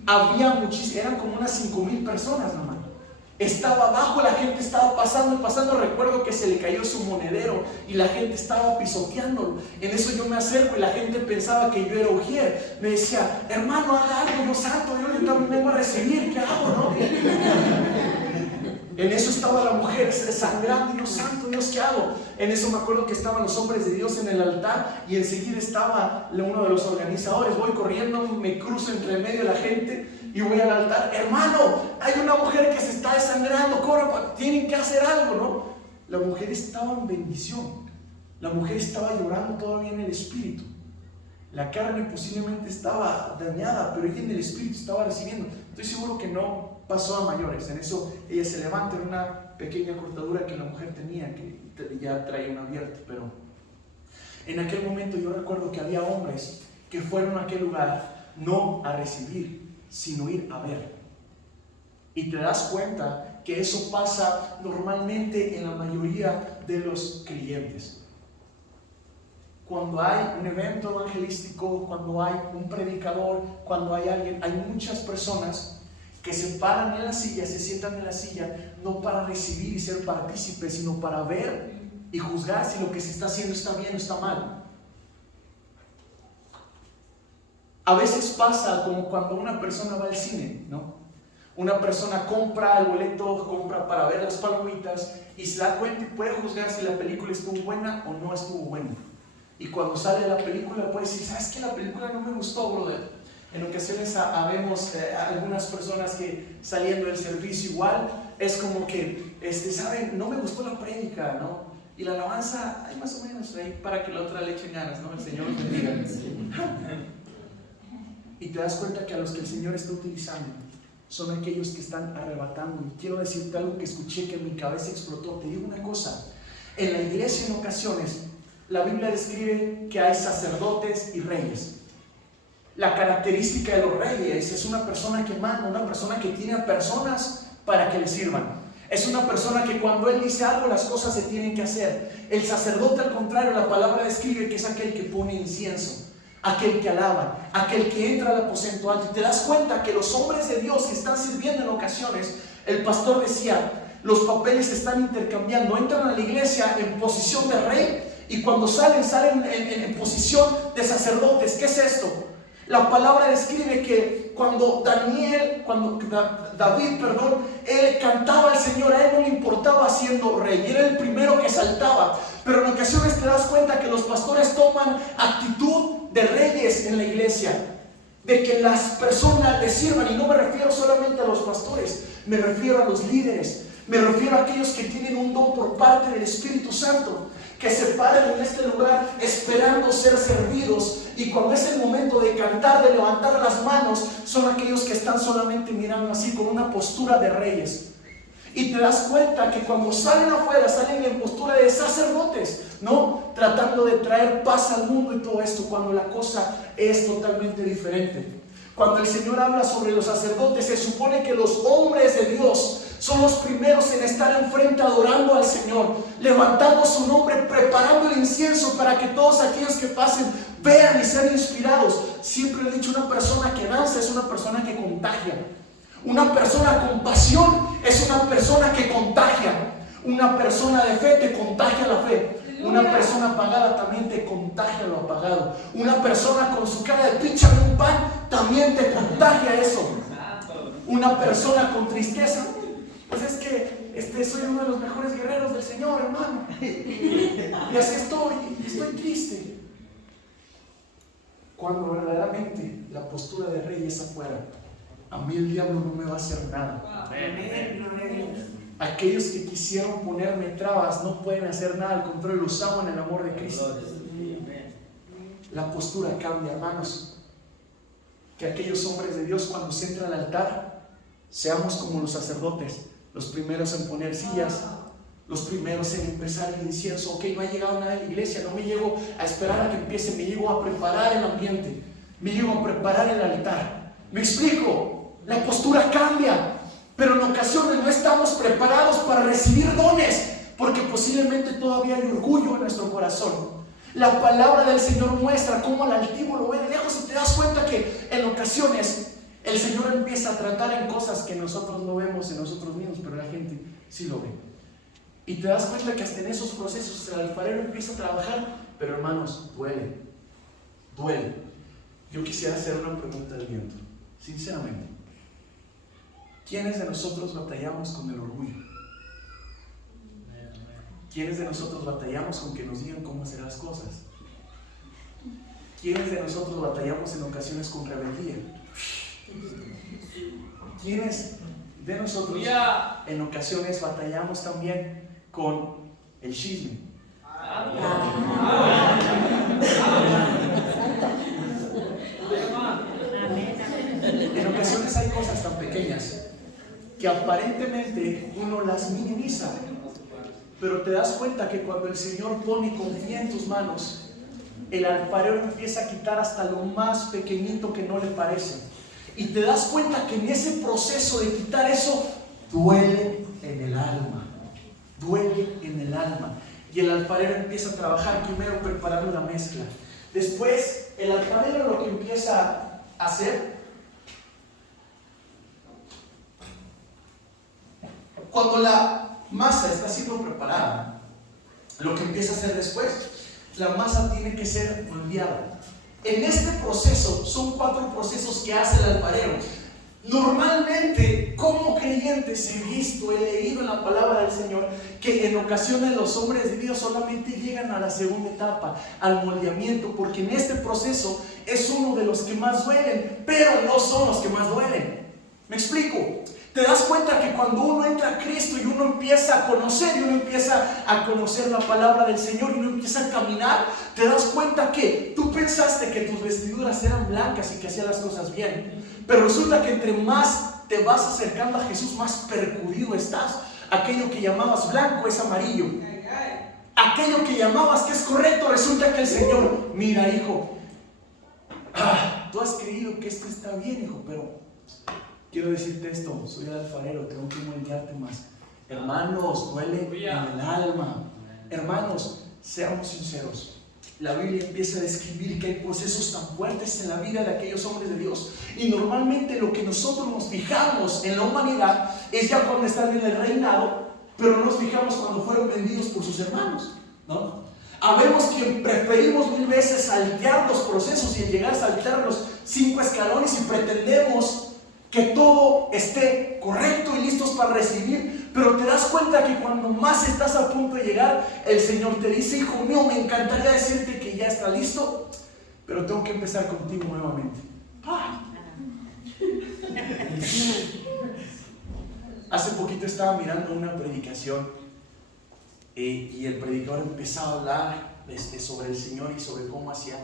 Había muchísimas, eran como unas 5,000 personas, nomás. Estaba abajo, la gente estaba pasando y pasando. Recuerdo que se le cayó su monedero y la gente estaba pisoteándolo. En eso yo me acerco y la gente pensaba que yo era ujier. Me decía, hermano, haga algo, yo santo, yo también vengo a recibir, ¿qué hago, no? En eso estaba la mujer sangrando, y yo, santo Dios, ¿qué hago? En eso me acuerdo que estaban los hombres de Dios en el altar y enseguida estaba uno de los organizadores. Voy corriendo, me cruzo entre medio de la gente y voy al altar. Hermano, hay una mujer que se está desangrando, corra, tienen que hacer algo, ¿no? La mujer estaba en bendición. La mujer estaba llorando todavía en el espíritu. La carne posiblemente estaba dañada, pero ella en el espíritu estaba recibiendo. Estoy seguro que no pasó a mayores. En eso ella se levanta en una pequeña cortadura que la mujer tenía, que ya traía un abierto. Pero en aquel momento yo recuerdo que había hombres que fueron a aquel lugar no a recibir, sino ir a ver. Y te das cuenta que eso pasa normalmente en la mayoría de los creyentes. Cuando hay un evento evangelístico, cuando hay un predicador, cuando hay alguien, hay muchas personas que se paran en la silla, se sientan en la silla, no para recibir y ser partícipes, sino para ver y juzgar si lo que se está haciendo está bien o está mal. A veces pasa como cuando una persona va al cine, ¿no? Una persona compra el boleto, compra para ver las palomitas y se da cuenta y puede juzgar si la película estuvo buena o no estuvo buena. Y cuando sale la película puede decir, ¿sabes qué? La película no me gustó, brother. En ocasiones vemos algunas personas que saliendo del servicio igual, es como que, ¿saben? No me gustó la prédica, ¿no? Y la alabanza, hay más o menos ahí para que la otra le echen ganas, ¿no? El Señor les bendiga. Y te das cuenta que a los que el Señor está utilizando son aquellos que están arrebatando. Y quiero decirte algo que escuché que en mi cabeza explotó. Te digo una cosa, en la iglesia en ocasiones la Biblia describe que hay sacerdotes y reyes. La característica de los reyes es una persona que manda, una persona que tiene a personas para que le sirvan. Es una persona que cuando él dice algo, las cosas se tienen que hacer. El sacerdote, al contrario, la palabra describe que es aquel que pone incienso, aquel que alaba, aquel que entra al aposento alto. Y te das cuenta que los hombres de Dios que están sirviendo en ocasiones, el pastor decía, los papeles se están intercambiando. Entran a la iglesia en posición de rey Y cuando salen en posición de sacerdotes. ¿Qué es esto? La palabra describe que cuando David, él cantaba al Señor, a él no le importaba siendo rey, y era el primero que saltaba. Pero en ocasiones te das cuenta que los pastores toman actitud de reyes en la iglesia, de que las personas les sirvan, y no me refiero solamente a los pastores, me refiero a los líderes, me refiero a aquellos que tienen un don por parte del Espíritu Santo, que se paran en este lugar esperando ser servidos, y cuando es el momento de cantar, de levantar las manos, son aquellos que están solamente mirando así con una postura de reyes. Y te das cuenta que cuando salen afuera, salen en postura de sacerdotes, ¿no? Tratando de traer paz al mundo y todo esto, cuando la cosa es totalmente diferente. Cuando el Señor habla sobre los sacerdotes, se supone que los hombres de Dios son los primeros en estar enfrente adorando al Señor, levantando su nombre, preparando el incienso para que todos aquellos que pasen vean y sean inspirados. Siempre he dicho, una persona que danza es una persona que contagia. Una persona con pasión es una persona que contagia. Una persona de fe te contagia la fe. Una persona apagada también te contagia lo apagado. Una persona con su cara de píchame un pan también te contagia eso. Una persona con tristeza, pues es que soy uno de los mejores guerreros del Señor, hermano. Y así estoy triste. Cuando verdaderamente la postura de rey es afuera, a mí el diablo no me va a hacer nada. Aquellos que quisieron ponerme trabas no pueden hacer nada, al contrario, los amo en el amor de Cristo. La postura cambia, hermanos. Que aquellos hombres de Dios, cuando se entra al altar, seamos como los sacerdotes, los primeros en poner sillas, los primeros en empezar el incienso. Ok, no ha llegado nada en la iglesia, no me llego a esperar a que empiece, me llego a preparar el ambiente, me llego a preparar el altar. ¿Me explico? La postura cambia. Pero en ocasiones no estamos preparados para recibir dones, porque posiblemente todavía hay orgullo en nuestro corazón. La palabra del Señor muestra cómo al altivo lo ve de lejos, y te das cuenta que en ocasiones el Señor empieza a tratar en cosas que nosotros no vemos en nosotros mismos, pero la gente sí lo ve. Y te das cuenta que hasta en esos procesos el alfarero empieza a trabajar, pero hermanos, duele. Yo quisiera hacer una pregunta al viento, sinceramente. ¿Quiénes de nosotros batallamos con el orgullo? ¿Quiénes de nosotros batallamos con que nos digan cómo hacer las cosas? ¿Quiénes de nosotros batallamos en ocasiones con rebeldía? ¿Quiénes de nosotros en ocasiones batallamos también con el chisme? En ocasiones hay cosas tan pequeñas que aparentemente uno las minimiza, pero te das cuenta que cuando el Señor pone y confía en tus manos, el alfarero empieza a quitar hasta lo más pequeñito que no le parece, y te das cuenta que en ese proceso de quitar eso duele en el alma, y el alfarero empieza a trabajar primero preparando la mezcla. Después el alfarero lo que empieza a hacer, cuando la masa está siendo preparada, lo que empieza a hacer después, la masa tiene que ser moldeada. En este proceso, son 4 procesos que hace el alfarero. Normalmente, como creyentes, he visto, he leído en la palabra del Señor que en ocasiones los hombres de Dios solamente llegan a la segunda etapa, al moldeamiento, porque en este proceso es uno de los que más duelen, pero no son los que más duelen. ¿Me explico? Te das cuenta que cuando uno entra a Cristo y uno empieza a conocer, la palabra del Señor, y uno empieza a caminar, te das cuenta que tú pensaste que tus vestiduras eran blancas y que hacías las cosas bien, pero resulta que entre más te vas acercando a Jesús, más percudido estás. Aquello que llamabas blanco es amarillo. Aquello que llamabas que es correcto, resulta que el Señor, mira, hijo, tú has creído que esto está bien, hijo, pero quiero decirte esto, soy el alfarero, tengo que moldearte más. Hermanos, duele en el alma. Hermanos, seamos sinceros. La Biblia empieza a describir que hay procesos tan fuertes en la vida de aquellos hombres de Dios, y normalmente lo que nosotros nos fijamos en la humanidad es ya cuando están en el reinado, pero no nos fijamos cuando fueron vendidos por sus hermanos, ¿no? Habemos quien preferimos 1000 veces saltear los procesos y en llegar a saltar los 5 escalones y pretendemos que todo esté correcto y listos para recibir, pero te das cuenta que cuando más estás a punto de llegar, el Señor te dice: hijo mío, me encantaría decirte que ya está listo, pero tengo que empezar contigo nuevamente. Hace poquito estaba mirando una predicación y el predicador empezaba a hablar sobre el Señor y sobre cómo hacía,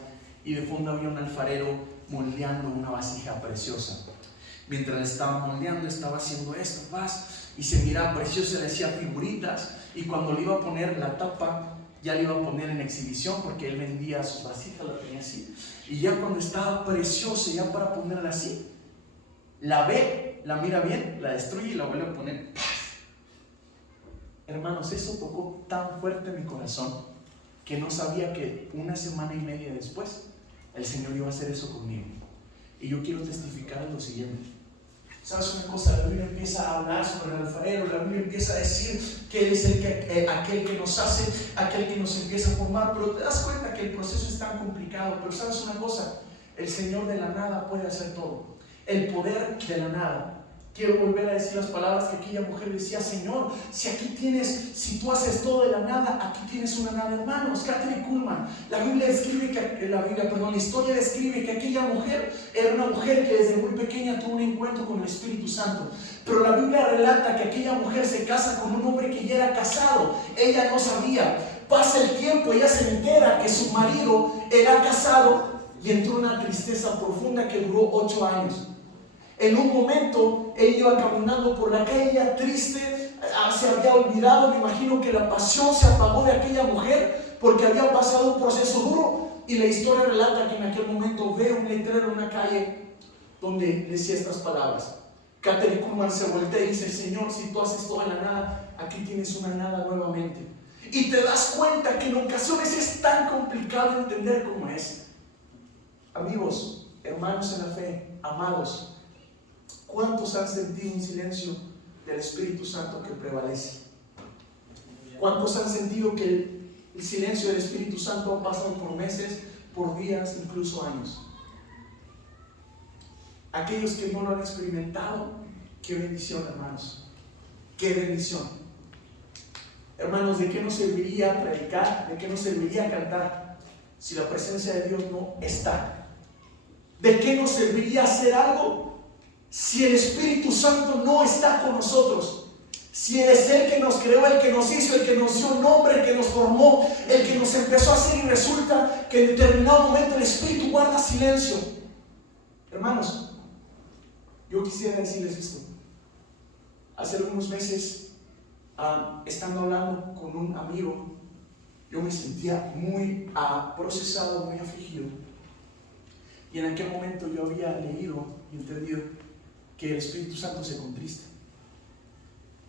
y de fondo había un alfarero moldeando una vasija preciosa. Mientras le estaba moldeando, estaba haciendo esto, y se miraba preciosa, le hacía figuritas, y cuando le iba a poner la tapa, ya le iba a poner en exhibición, porque él vendía sus vasijas, la tenía así, y ya cuando estaba preciosa, ya para ponerla así, la ve, la mira bien, la destruye y la vuelve a poner. Hermanos, eso tocó tan fuerte mi corazón que no sabía que 1 semana y media después el Señor iba a hacer eso conmigo. Y yo quiero testificar lo siguiente. ¿Sabes una cosa? La Biblia empieza a hablar sobre el alfarero. La Biblia empieza a decir que Él es aquel que nos hace, aquel que nos empieza a formar. Pero te das cuenta que el proceso es tan complicado. Pero ¿sabes una cosa? El Señor de la nada puede hacer todo. El poder de la nada. Quiero volver a decir las palabras que aquella mujer decía: Señor, si tú haces todo de la nada, aquí tienes una nada. Hermanos, Kathryn Kuhlman, la historia describe que aquella mujer era una mujer que desde muy pequeña tuvo un encuentro con el Espíritu Santo. Pero la Biblia relata que aquella mujer se casa con un hombre que ya era casado. Ella no sabía. Pasa el tiempo, ella se entera que su marido era casado y entró en una tristeza profunda que duró 8 años. En un momento, ella iba caminando por la calle, ella triste, se había olvidado, me imagino que la pasión se apagó de aquella mujer porque había pasado un proceso duro, y la historia relata que en aquel momento ve un letrero en una calle donde decía estas palabras. Kathryn Kuhlman se voltea y dice: Señor, si tú haces todo en la nada, aquí tienes una nada nuevamente. Y te das cuenta que en ocasiones es tan complicado entender cómo es. Amigos, hermanos en la fe, amados, ¿cuántos han sentido un silencio del Espíritu Santo que prevalece? ¿Cuántos han sentido que el silencio del Espíritu Santo ha pasado por meses, por días, incluso años? Aquellos que no lo han experimentado, qué bendición, hermanos. Qué bendición. Hermanos, ¿de qué nos serviría predicar? ¿De qué nos serviría cantar si la presencia de Dios no está? ¿De qué nos serviría hacer algo si el Espíritu Santo no está con nosotros? Si Él es el que nos creó, el que nos hizo, el que nos dio nombre, el que nos formó, el que nos empezó a hacer, y resulta que en determinado momento el Espíritu guarda silencio. Hermanos, yo quisiera decirles esto. Hace algunos meses, estando hablando con un amigo, yo me sentía muy procesado, muy afligido. Y en aquel momento yo había leído y entendido que el Espíritu Santo se contrista.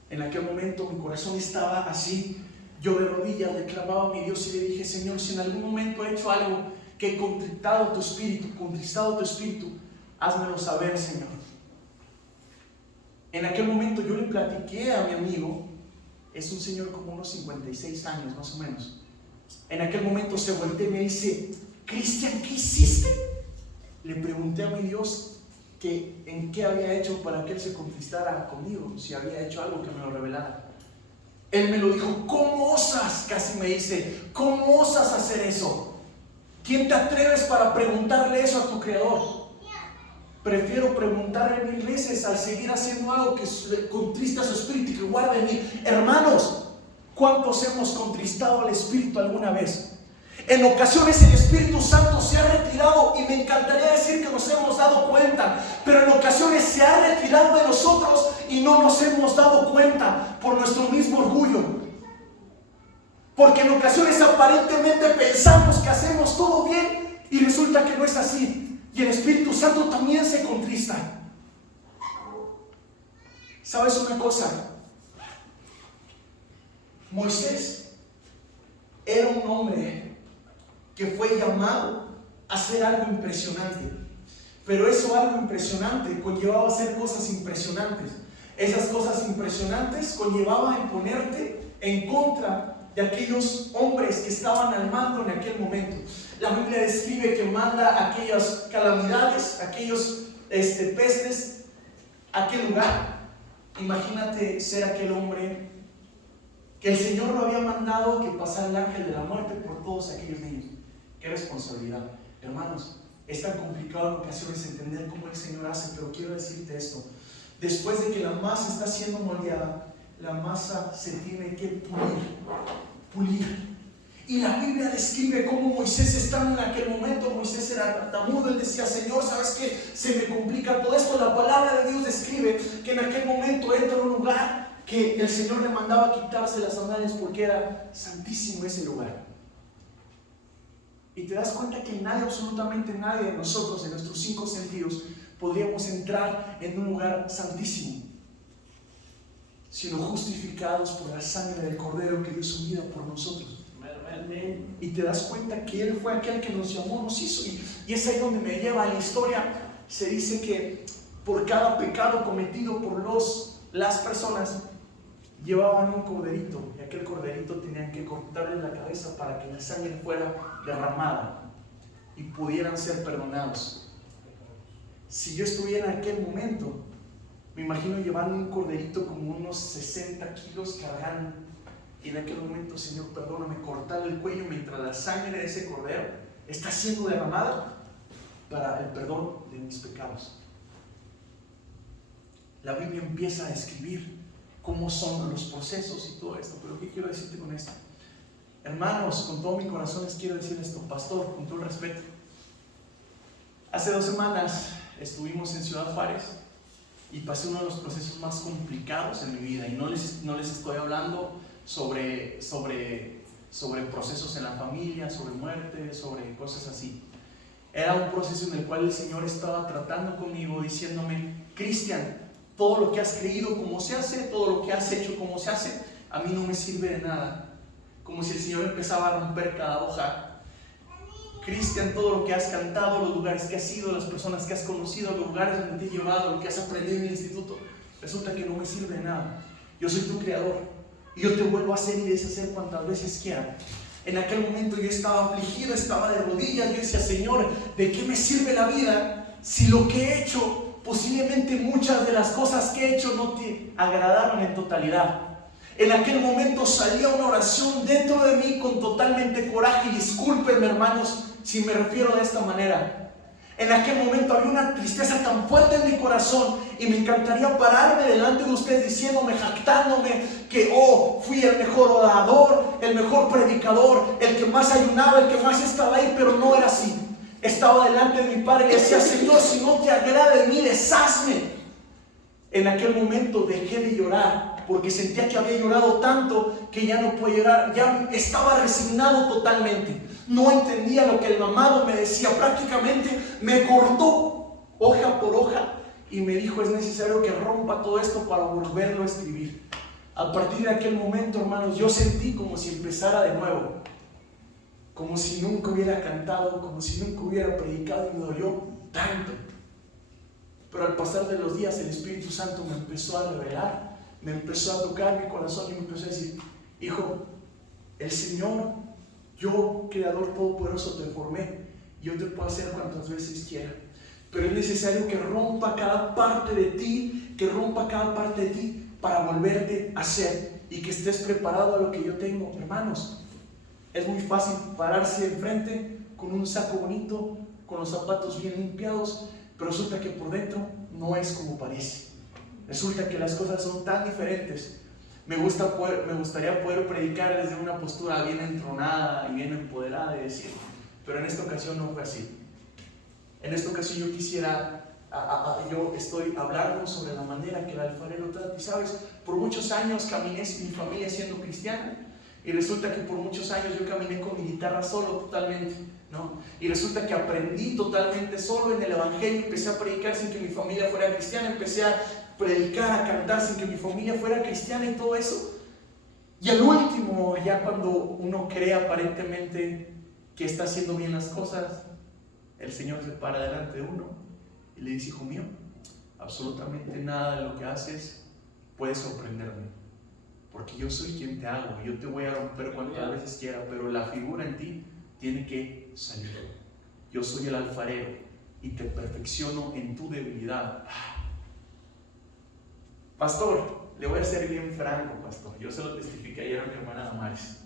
En aquel momento mi corazón estaba así. Yo de rodillas le clamaba a mi Dios y le dije: Señor, si en algún momento he hecho algo que he contristado tu espíritu, házmelo saber, Señor. En aquel momento yo le platiqué a mi amigo, es un señor como unos 56 años más o menos. En aquel momento se voltea y me dice: Cristian, ¿qué hiciste? Le pregunté a mi Dios que en qué había hecho para que Él se contristara conmigo, si había hecho algo que me lo revelara. Él me lo dijo: ¿cómo osas? Casi me dice: ¿cómo osas hacer eso? ¿Quién te atreves para preguntarle eso a tu Creador? Prefiero preguntarle 1000 veces al seguir haciendo algo que contrista a su espíritu y que guarde en mí. Hermanos, ¿cuántos hemos contristado al Espíritu alguna vez? En ocasiones el Espíritu Santo se ha retirado, y me encantaría decir que nos hemos dado cuenta, pero en ocasiones se ha retirado de nosotros y no nos hemos dado cuenta por nuestro mismo orgullo. Porque en ocasiones aparentemente pensamos que hacemos todo bien y resulta que no es así. Y el Espíritu Santo también se contrista. ¿Sabes una cosa? Moisés era un hombre que fue llamado a hacer algo impresionante, pero eso algo impresionante conllevaba hacer cosas impresionantes. Esas cosas impresionantes conllevaban ponerte en contra de aquellos hombres que estaban al mando en aquel momento. La Biblia describe que manda aquellas calamidades, aquellos pestes a aquel lugar. Imagínate ser aquel hombre que el Señor lo había mandado que pasara el ángel de la muerte por todos aquellos niños. Qué responsabilidad. Hermanos, es tan complicado en ocasiones entender cómo el Señor hace, pero quiero decirte esto. Después de que la masa está siendo moldeada, la masa se tiene que pulir. Y la Biblia describe cómo Moisés estaba en aquel momento. Moisés era tartamudo, él decía: Señor, ¿sabes qué? Se me complica todo esto. La palabra de Dios describe que en aquel momento entra a un lugar que el Señor le mandaba quitarse las sandalias porque era santísimo ese lugar. Y te das cuenta que nadie, absolutamente nadie de nosotros, en nuestros 5 sentidos, podríamos entrar en un lugar santísimo, sino justificados por la sangre del Cordero que dio su vida por nosotros. Y te das cuenta que Él fue aquel que nos llamó, nos hizo. Y es ahí donde me lleva a la historia. Se dice que por cada pecado cometido por las personas, llevaban un corderito, y aquel corderito tenían que cortarle la cabeza para que la sangre fuera derramada y pudieran ser perdonados. Si yo estuviera en aquel momento, me imagino llevando un corderito como unos 60 kilos cargando, y en aquel momento: Señor, perdóname, cortarle el cuello mientras la sangre de ese cordero está siendo derramada para el perdón de mis pecados. La Biblia empieza a describir cómo son los procesos y todo esto. Pero ¿qué quiero decirte con esto? Hermanos, con todo mi corazón les quiero decir esto. Pastor, con todo el respeto, hace 2 semanas estuvimos en Ciudad Juárez y pasé uno de los procesos más complicados en mi vida. Y no les estoy hablando sobre procesos en la familia, sobre muerte, sobre cosas así. Era un proceso en el cual el Señor estaba tratando conmigo, diciéndome: Cristian, todo lo que has creído cómo se hace, todo lo que has hecho cómo se hace, a mí no me sirve de nada. Como si el Señor empezaba a romper cada hoja. Cristian, todo lo que has cantado, los lugares que has ido, las personas que has conocido, los lugares donde te he llevado, lo que has aprendido en el instituto, resulta que no me sirve de nada. Yo soy tu creador y yo te vuelvo a hacer y deshacer cuantas veces quiera. En aquel momento yo estaba afligido, estaba de rodillas. Yo decía: Señor, ¿de qué me sirve la vida si lo que he hecho, posiblemente muchas de las cosas que he hecho, no te agradaron en totalidad? En aquel momento salía una oración dentro de mí con totalmente coraje. Y discúlpenme, hermanos, si me refiero de esta manera. En aquel momento había una tristeza tan fuerte en mi corazón, y me encantaría pararme delante de ustedes diciéndome, jactándome, que fui el mejor orador, el mejor predicador, el que más ayunaba, el que más estaba ahí. Pero no era así. Estaba delante de mi Padre y le decía: Señor, si no te agrada de mí, deshazme. En aquel momento dejé de llorar, porque sentía que había llorado tanto que ya no podía llorar. Ya estaba resignado totalmente. No entendía lo que el amado me decía. Prácticamente me cortó hoja por hoja y me dijo: es necesario que rompa todo esto para volverlo a escribir. A partir de aquel momento, hermanos, yo sentí como si empezara de nuevo, como si nunca hubiera cantado, como si nunca hubiera predicado, y me dolió tanto. Pero al pasar de los días, el Espíritu Santo me empezó a revelar, me empezó a tocar mi corazón y me empezó a decir: hijo, el Señor, yo, Creador Todopoderoso, te formé. Yo te puedo hacer cuantas veces quiera, pero es necesario que rompa cada parte de ti, para volverte a hacer, y que estés preparado a lo que yo tengo. Hermanos, es muy fácil pararse enfrente con un saco bonito, con los zapatos bien limpiados, pero resulta que por dentro no es como parece. Resulta que las cosas son tan diferentes. Me gustaría poder predicar desde una postura bien entronada y bien empoderada y decir, pero en esta ocasión no fue así. En esta ocasión yo quisiera, yo estoy hablando sobre la manera que el alfarero trata. Y sabes, por muchos años caminé sin mi familia siendo cristiana, y resulta que por muchos años yo caminé con mi guitarra solo totalmente, ¿no? Y resulta que aprendí totalmente solo en el evangelio. Empecé a predicar sin que mi familia fuera cristiana, empecé a predicar, a cantar sin que mi familia fuera cristiana y todo eso. Y al último, ya cuando uno cree aparentemente que está haciendo bien las cosas, el Señor se para delante de uno y le dice: hijo mío, absolutamente nada de lo que haces puede sorprenderme. porque yo soy quien te hago, yo te voy a romper cuantas veces quiera, pero la figura en ti tiene que salir. Yo soy el alfarero y te perfecciono en tu debilidad. Pastor, le voy a ser bien franco, pastor. Yo se lo testifiqué ayer a mi hermana Damaris.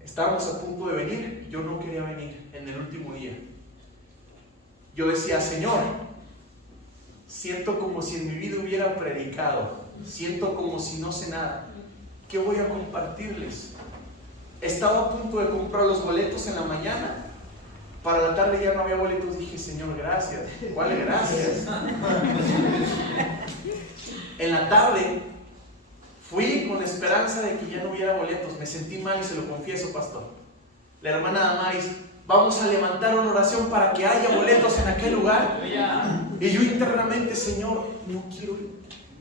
Estábamos a punto de venir, yo no quería venir en el último día. Yo decía, Señor, siento como si en mi vida hubiera predicado, siento como si no sé nada. ¿Qué voy a compartirles? Estaba a punto de comprar los boletos en la mañana. Para la tarde ya no había boletos. Dije, Señor, gracias. ¿Cuál gracias? En la tarde fui con la esperanza de que ya no hubiera boletos. Me sentí mal y se lo confieso, pastor. La hermana Damaris, vamos a levantar una oración para que haya boletos en aquel lugar. Y yo internamente, Señor, no quiero ir.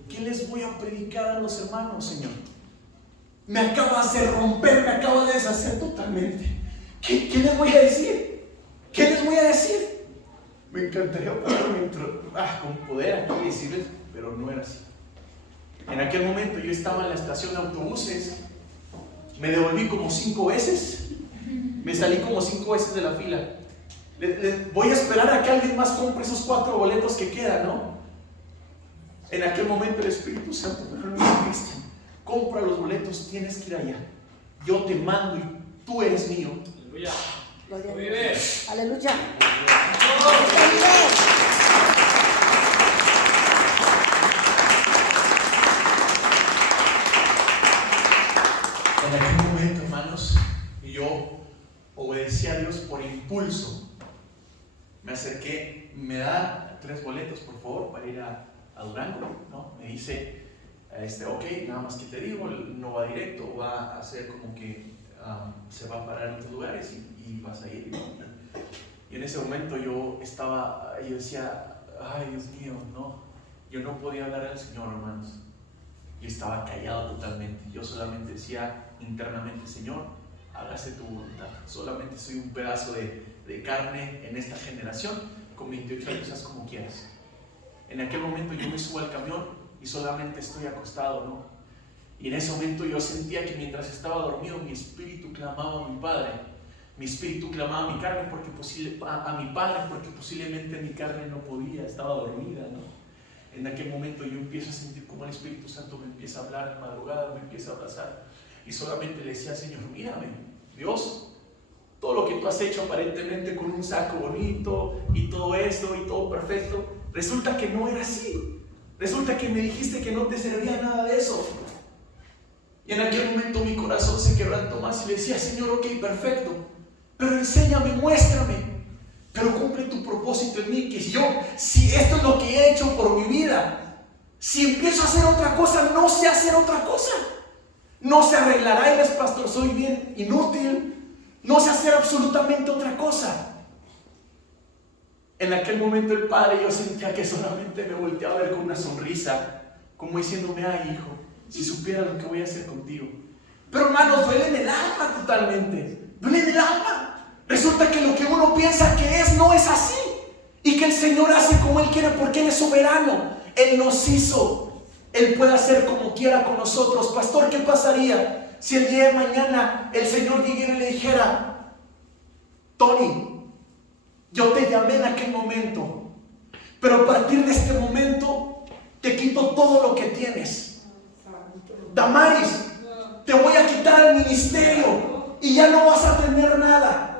¿Qué les voy a predicar a los hermanos, Señor? Me acabas de romper, me acabas de deshacer totalmente. ¿Qué les voy a decir? ¿Qué les voy a decir? Me encantaría pararme con poder aquí y decirles, pero no era así. En aquel momento yo estaba en la estación de autobuses, me devolví como 5 veces, me salí como 5 veces de la fila. Voy a esperar a que alguien más compre esos 4 boletos que quedan, ¿no? En aquel momento el Espíritu Santo me dijo, Cristian, compra los boletos, tienes que ir allá. Yo te mando y tú eres mío. Aleluya. Aleluya. Aleluya. En aquel momento, hermanos, yo obedecí a Dios por impulso. Me acerqué, me da 3 boletos, por favor, para ir a Durango, ¿no? Me dice, ok, nada más que te digo, no va directo, va a hacer como que se va a parar en otros lugares y vas a ir. Y en ese momento yo decía, ay Dios mío, no, yo no podía hablar al Señor, hermanos. Yo estaba callado totalmente. Yo solamente decía internamente, Señor, hágase tu voluntad. Solamente soy un pedazo de carne en esta generación. Con 28 años, haz como quieras. En aquel momento yo me subo al camión y solamente estoy acostado, ¿no? Y en ese momento yo sentía que mientras estaba dormido mi espíritu clamaba a mi Padre. Mi espíritu clamaba a mi carne a mi Padre, porque posiblemente mi carne no podía, estaba dormida, ¿no? En aquel momento yo empiezo a sentir como el Espíritu Santo me empieza a hablar en madrugada, me empieza a abrazar. Y solamente le decía, Señor, mírame, Dios, todo lo que tú has hecho aparentemente con un saco bonito y todo eso y todo perfecto, resulta que no era así. Resulta que me dijiste que no te servía nada de eso. Y en aquel momento mi corazón se quebrantó más y le decía, Señor, ok, perfecto, pero enséñame, muéstrame. Pero cumple tu propósito en mí, que si esto es lo que he hecho por mi vida, si empiezo a hacer otra cosa, no sé hacer otra cosa. No se arreglará, eres pastor, soy bien inútil, no sé hacer absolutamente otra cosa. En aquel momento el Padre, yo sentía que solamente me volteaba a ver con una sonrisa, como diciéndome, ay hijo, si supieras lo que voy a hacer contigo. Pero hermanos, duele en el alma totalmente, duele en el alma. Resulta que lo que uno piensa que es, no es así. Y que el Señor hace como Él quiere porque Él es soberano. Él nos hizo. Él puede hacer como quiera con nosotros. Pastor, ¿qué pasaría si el día de mañana el Señor llegara y le dijera, Tony, yo te llamé en aquel momento, pero a partir de este momento te quito todo lo que tienes? Damaris, te voy a quitar el ministerio y ya no vas a tener nada.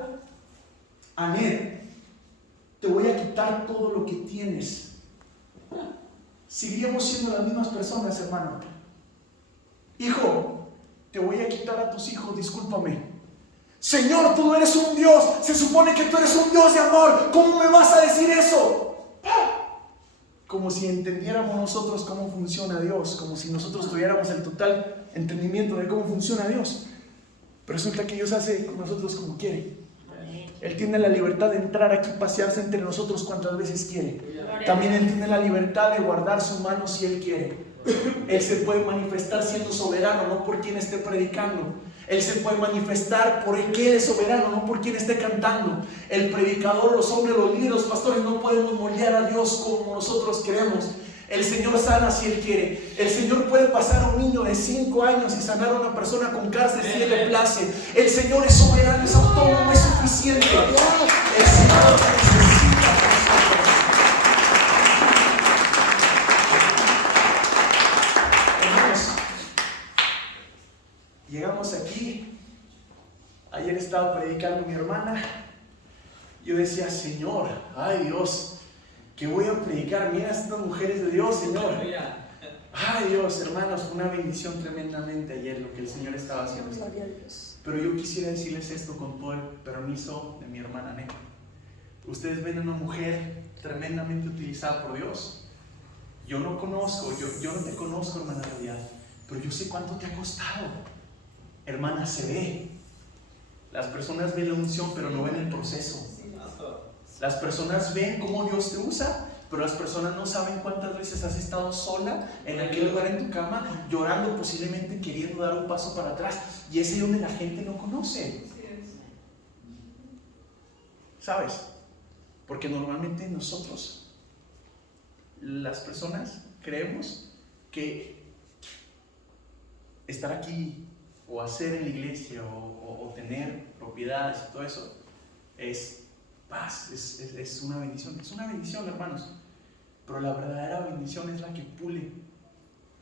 Anet, te voy a quitar todo lo que tienes. Seguiríamos siendo las mismas personas, hermano. Hijo, te voy a quitar a tus hijos, discúlpame. Señor, tú no eres un Dios. Se supone que tú eres un Dios de amor. ¿Cómo me vas a decir eso? Como si entendiéramos nosotros cómo funciona Dios, como si nosotros tuviéramos el total entendimiento de cómo funciona Dios. Pero resulta que Dios hace con nosotros como quiere. Él tiene la libertad de entrar aquí, pasearse entre nosotros cuantas veces quiere. También Él tiene la libertad de guardar su mano si Él quiere. Él se puede manifestar siendo soberano, no por quien esté predicando. Él se puede manifestar por el que Él es soberano, no por quien esté cantando. El predicador, los hombres, los líderes, los pastores no podemos moldear a Dios como nosotros queremos. El Señor sana si Él quiere. El Señor puede pasar a un niño de 5 años y sanar a una persona con cáncer si Él le place. El Señor es soberano, es autónomo, es suficiente. El Señor necesita a nosotros. Hermanos, llegamos aquí. Ayer estaba predicando mi hermana. Yo decía, Señor, ay Dios, que voy a predicar. Mira estas mujeres de Dios, Señor. Ay Dios, hermanos, fue una bendición tremendamente ayer lo que el Señor estaba haciendo. Pero yo quisiera decirles esto con todo el permiso de mi hermana Nena. Ustedes ven a una mujer tremendamente utilizada por Dios. Yo no conozco, yo no te conozco, hermana Realidad, pero yo sé cuánto te ha costado. Hermana, se ve. Las personas ven la unción, pero no ven el proceso. Las personas ven cómo Dios te usa, pero las personas no saben cuántas veces has estado sola en aquel lugar en tu cama, llorando, posiblemente queriendo dar un paso para atrás. Y es ahí donde la gente no conoce. ¿Sabes? Porque normalmente nosotros, las personas, creemos que estar aquí o hacer en la iglesia o tener propiedades y todo eso es paz, es una bendición. Es una bendición, hermanos, pero la verdadera bendición es la que pule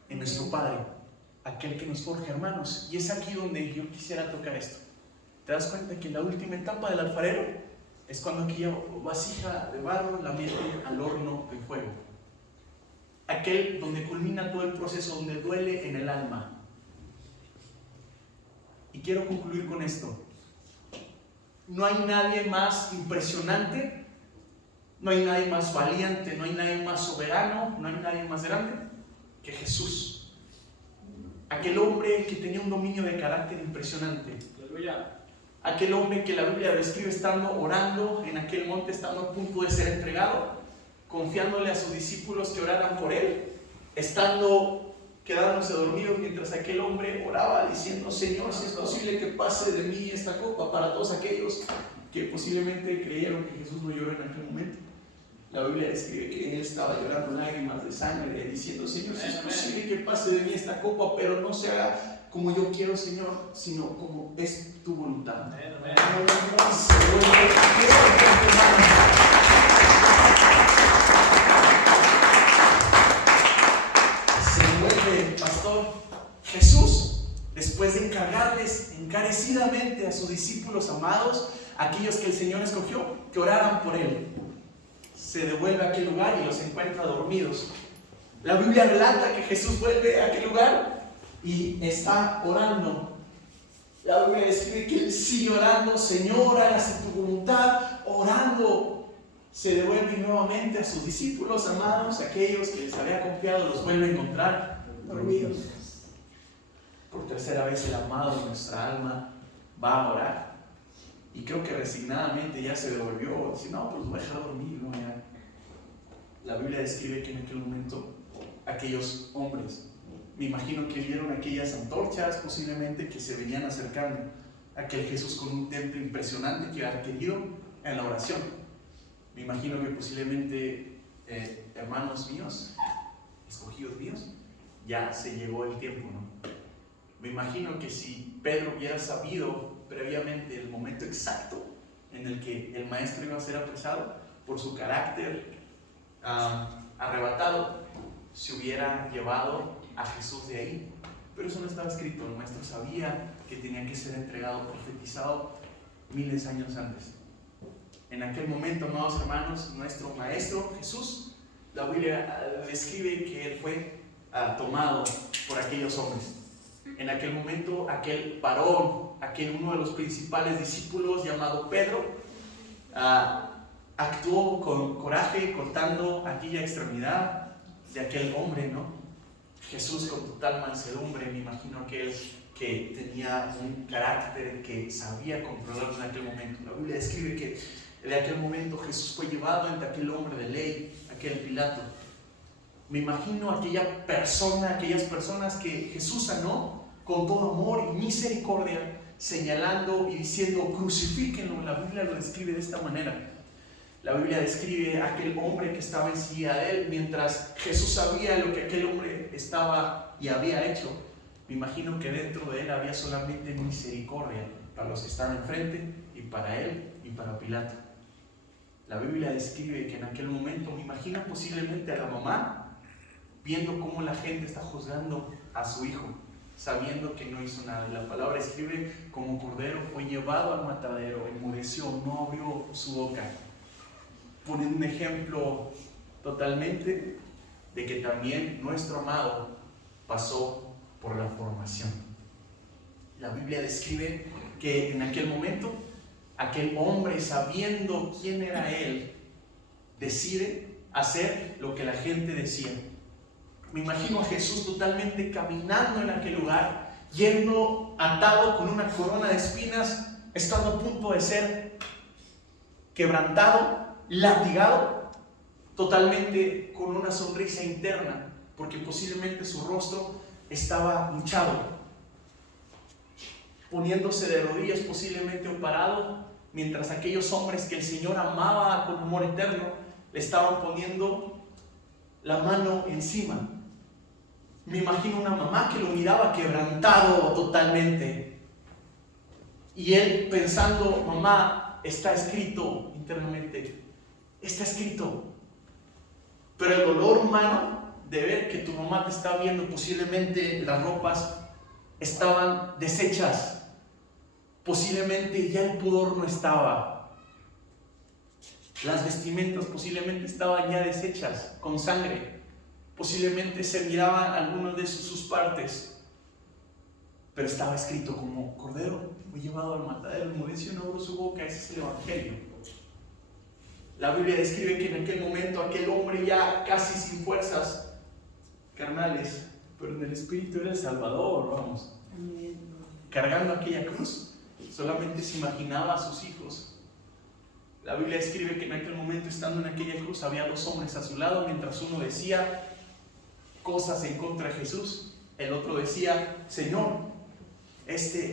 en nuestro Padre, aquel que nos forja, hermanos. Y es aquí donde yo quisiera tocar esto. ¿Te das cuenta que la última etapa del alfarero es cuando aquella vasija de barro la mete al horno de fuego? Aquel donde culmina todo el proceso, donde duele en el alma. Y quiero concluir con esto. No hay nadie más impresionante, no hay nadie más valiente, no hay nadie más soberano, no hay nadie más grande que Jesús. Aquel hombre que tenía un dominio de carácter impresionante. Aquel hombre que la Biblia describe estando orando en aquel monte, estando a punto de ser entregado, confiándole a sus discípulos que oraran por él, quedándose dormidos mientras aquel hombre oraba diciendo, Señor, si es posible que pase de mí esta copa. Para todos aquellos que posiblemente creyeron que Jesús no lloró en aquel momento, la Biblia describe que él estaba llorando lágrimas de sangre, diciendo, Señor, si es posible que pase de mí esta copa, pero no se haga como yo quiero, Señor, sino como es tu voluntad. Pastor, Jesús, después de encargarles encarecidamente a sus discípulos amados, aquellos que el Señor escogió, que oraran por él, se devuelve a aquel lugar y los encuentra dormidos. La Biblia relata que Jesús vuelve a aquel lugar y está orando. La Biblia describe que él sigue orando, Señor, hágase tu voluntad, orando. Se devuelve nuevamente a sus discípulos amados, aquellos que les había confiado, los vuelve a encontrar dormidos. Por tercera vez el amado de nuestra alma va a orar, y creo que resignadamente ya se devolvió. Dice, no, pues voy a dejar dormir, ¿no? Ya. La Biblia describe que en aquel momento aquellos hombres, me imagino que vieron aquellas antorchas posiblemente que se venían acercando, aquel Jesús con un templo impresionante que ha adquirido en la oración. Me imagino que posiblemente hermanos míos, escogidos míos, ya se llegó el tiempo, ¿no? Me imagino que si Pedro hubiera sabido previamente el momento exacto en el que el maestro iba a ser apresado, por su carácter arrebatado, se hubiera llevado a Jesús de ahí. Pero eso no estaba escrito. El maestro sabía que tenía que ser entregado, profetizado miles de años antes. En aquel momento, amados hermanos, nuestro maestro Jesús, la Biblia describe que él fue tomado por aquellos hombres. En aquel momento, aquel varón, uno de los principales discípulos llamado Pedro, actuó con coraje, cortando aquella extremidad de aquel hombre, ¿no? Jesús, con total mansedumbre, me imagino aquel que tenía un carácter que sabía controlarlo en aquel momento. La Biblia describe que en aquel momento Jesús fue llevado ante aquel hombre de ley, aquel Pilato. Me imagino aquellas personas que Jesús sanó con todo amor y misericordia, señalando y diciendo, crucifíquenlo. La Biblia lo describe de esta manera. La Biblia describe a aquel hombre que estaba enseguida de él, mientras Jesús sabía lo que aquel hombre estaba y había hecho. Me imagino que dentro de él había solamente misericordia para los que estaban enfrente y para él y para Pilato. La Biblia describe que en aquel momento, me imagino posiblemente a la mamá, viendo cómo la gente está juzgando a su hijo, sabiendo que no hizo nada. La palabra escribe: como cordero fue llevado al matadero, enmudeció, no abrió su boca. Pone un ejemplo totalmente de que también nuestro amado pasó por la formación. La Biblia describe que en aquel momento, aquel hombre, sabiendo quién era él, decide hacer lo que la gente decía. Me imagino a Jesús totalmente caminando en aquel lugar, yendo atado con una corona de espinas, estando a punto de ser quebrantado, latigado, totalmente con una sonrisa interna, porque posiblemente su rostro estaba hinchado, poniéndose de rodillas posiblemente o parado, mientras aquellos hombres que el Señor amaba con amor eterno le estaban poniendo la mano encima. Me imagino una mamá que lo miraba quebrantado totalmente, y él pensando: mamá, está escrito internamente, está escrito. Pero el dolor humano de ver que tu mamá te está viendo, posiblemente las ropas estaban deshechas, posiblemente ya el pudor no estaba, las vestimentas posiblemente estaban ya deshechas con sangre, posiblemente se miraban algunas de sus partes, pero estaba escrito: como cordero fue llevado al matadero, enmudeció, no abrió su boca. Ese es el Evangelio. La Biblia describe que en aquel momento aquel hombre, ya casi sin fuerzas carnales, pero en el espíritu era el Salvador, vamos, cargando aquella cruz, solamente se imaginaba a sus hijos. La Biblia describe que en aquel momento, estando en aquella cruz, había dos hombres a su lado, mientras uno decía cosas en contra de Jesús, el otro decía: Señor,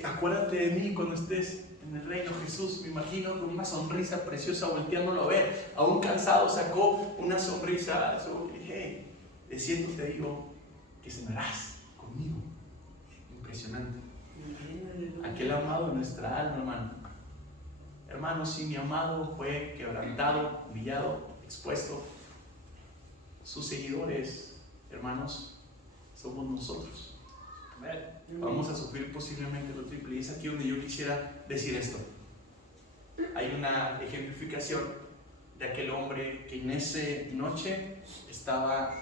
acuérdate de mí cuando estés en el reino. Jesús, me imagino con una sonrisa preciosa, volteándolo a ver, aún cansado, sacó una sonrisa a su boca y dije: hey, de cierto te digo que cenarás conmigo. Impresionante. Aquel amado de nuestra alma, hermano. Hermano, si mi amado fue quebrantado, humillado, expuesto, sus seguidores, hermanos, somos nosotros. Vamos a sufrir posiblemente lo triple. Y es aquí donde yo quisiera decir esto. Hay una ejemplificación de aquel hombre que en esa noche estaba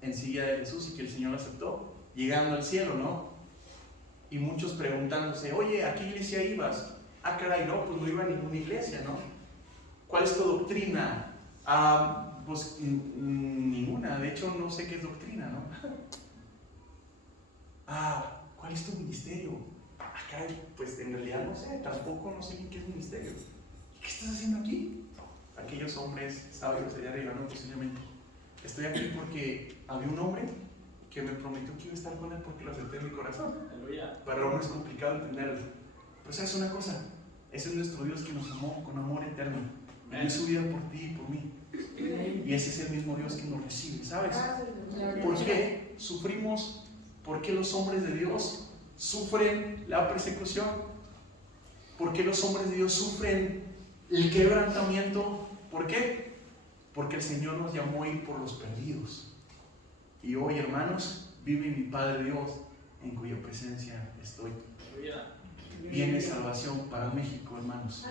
en silla de Jesús y que el Señor lo aceptó, llegando al cielo, ¿no? Y muchos preguntándose: oye, ¿a qué iglesia ibas? Ah, caray, no, pues no iba a ninguna iglesia, ¿no? ¿Cuál es tu doctrina? Pues ninguna, de hecho no sé qué es doctrina, ¿no? ¿Cuál es tu ministerio? Caray, pues en realidad no sé, tampoco no sé ni qué es ministerio. ¿Qué estás haciendo aquí? Aquellos hombres sabios allá arriba, no, posiblemente: estoy aquí porque había un hombre que me prometió que iba a estar con él porque lo acepté en mi corazón. Para el hombre es complicado entenderlo. Pero sabes una cosa, ese es nuestro Dios que nos amó con amor eterno, y dio su vida por ti y por mí. Y ese es el mismo Dios que nos recibe, ¿sabes? ¿Por qué sufrimos? ¿Por qué los hombres de Dios sufren la persecución? ¿Por qué los hombres de Dios sufren el quebrantamiento? ¿Por qué? Porque el Señor nos llamó a ir por los perdidos. Y hoy, hermanos, vive mi Padre Dios, en cuya presencia estoy. Viene salvación para México, hermanos.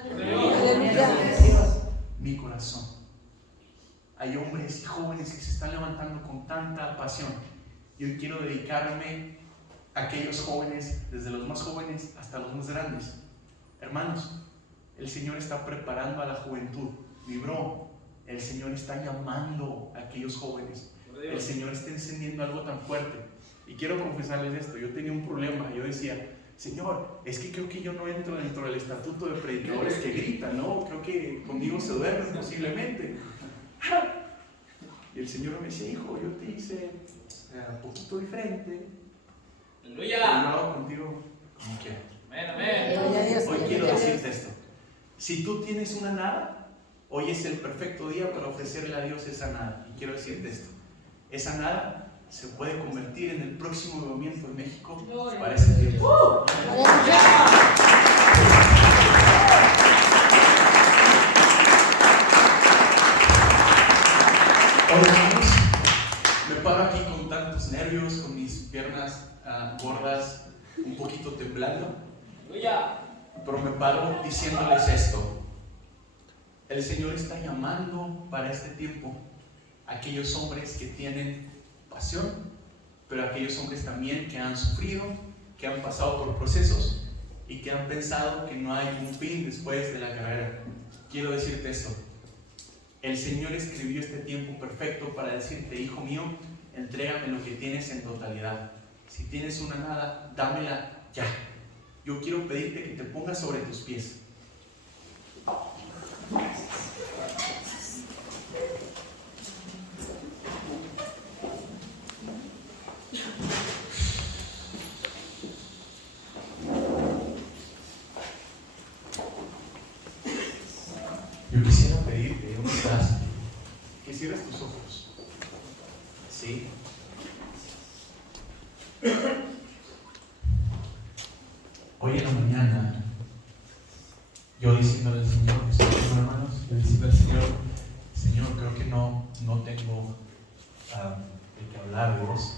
Mi corazón. Hay hombres y jóvenes que se están levantando con tanta pasión. Y hoy quiero dedicarme a aquellos jóvenes, desde los más jóvenes hasta los más grandes. Hermanos, el Señor está preparando a la juventud. Mi bro, el Señor está llamando a aquellos jóvenes. El Señor está encendiendo algo tan fuerte. Y quiero confesarles esto: yo tenía un problema. Yo decía: Señor, es que creo que yo no entro dentro del estatuto de predicadores que gritan, ¿no? Creo que conmigo se duermen posiblemente. Y el Señor me decía: hijo, yo te hice un poquito diferente. ¡Aleluya! Yo hago contigo como quieras. Amén, amén. Hoy quiero decirte esto: si tú tienes una nada, hoy es el perfecto día para ofrecerle a Dios esa nada. Y quiero decirte esto, esa nada se puede convertir en el próximo movimiento en México para ese tiempo. Hoy, hermanos, me paro aquí con tantos nervios, con mis piernas gordas, un poquito temblando, pero me paro diciéndoles esto. El Señor está llamando para este tiempo a aquellos hombres que tienen pasión, pero a aquellos hombres también que han sufrido, que han pasado por procesos y que han pensado que no hay un fin después de la carrera. Quiero decirte esto. El Señor escribió este tiempo perfecto para decirte, hijo mío, entrégame lo que tienes en totalidad. Si tienes una nada, dámela ya. Yo quiero pedirte que te pongas sobre tus pies. Yo quisiera pedirte, ¿dónde estás? Que cierres tus ojos. ¿Sí? Hoy en la mañana, yo diciéndole al Señor, que estoy con hermanos, yo diciendo al Señor, Señor, creo que no tengo de qué hablar, Dios.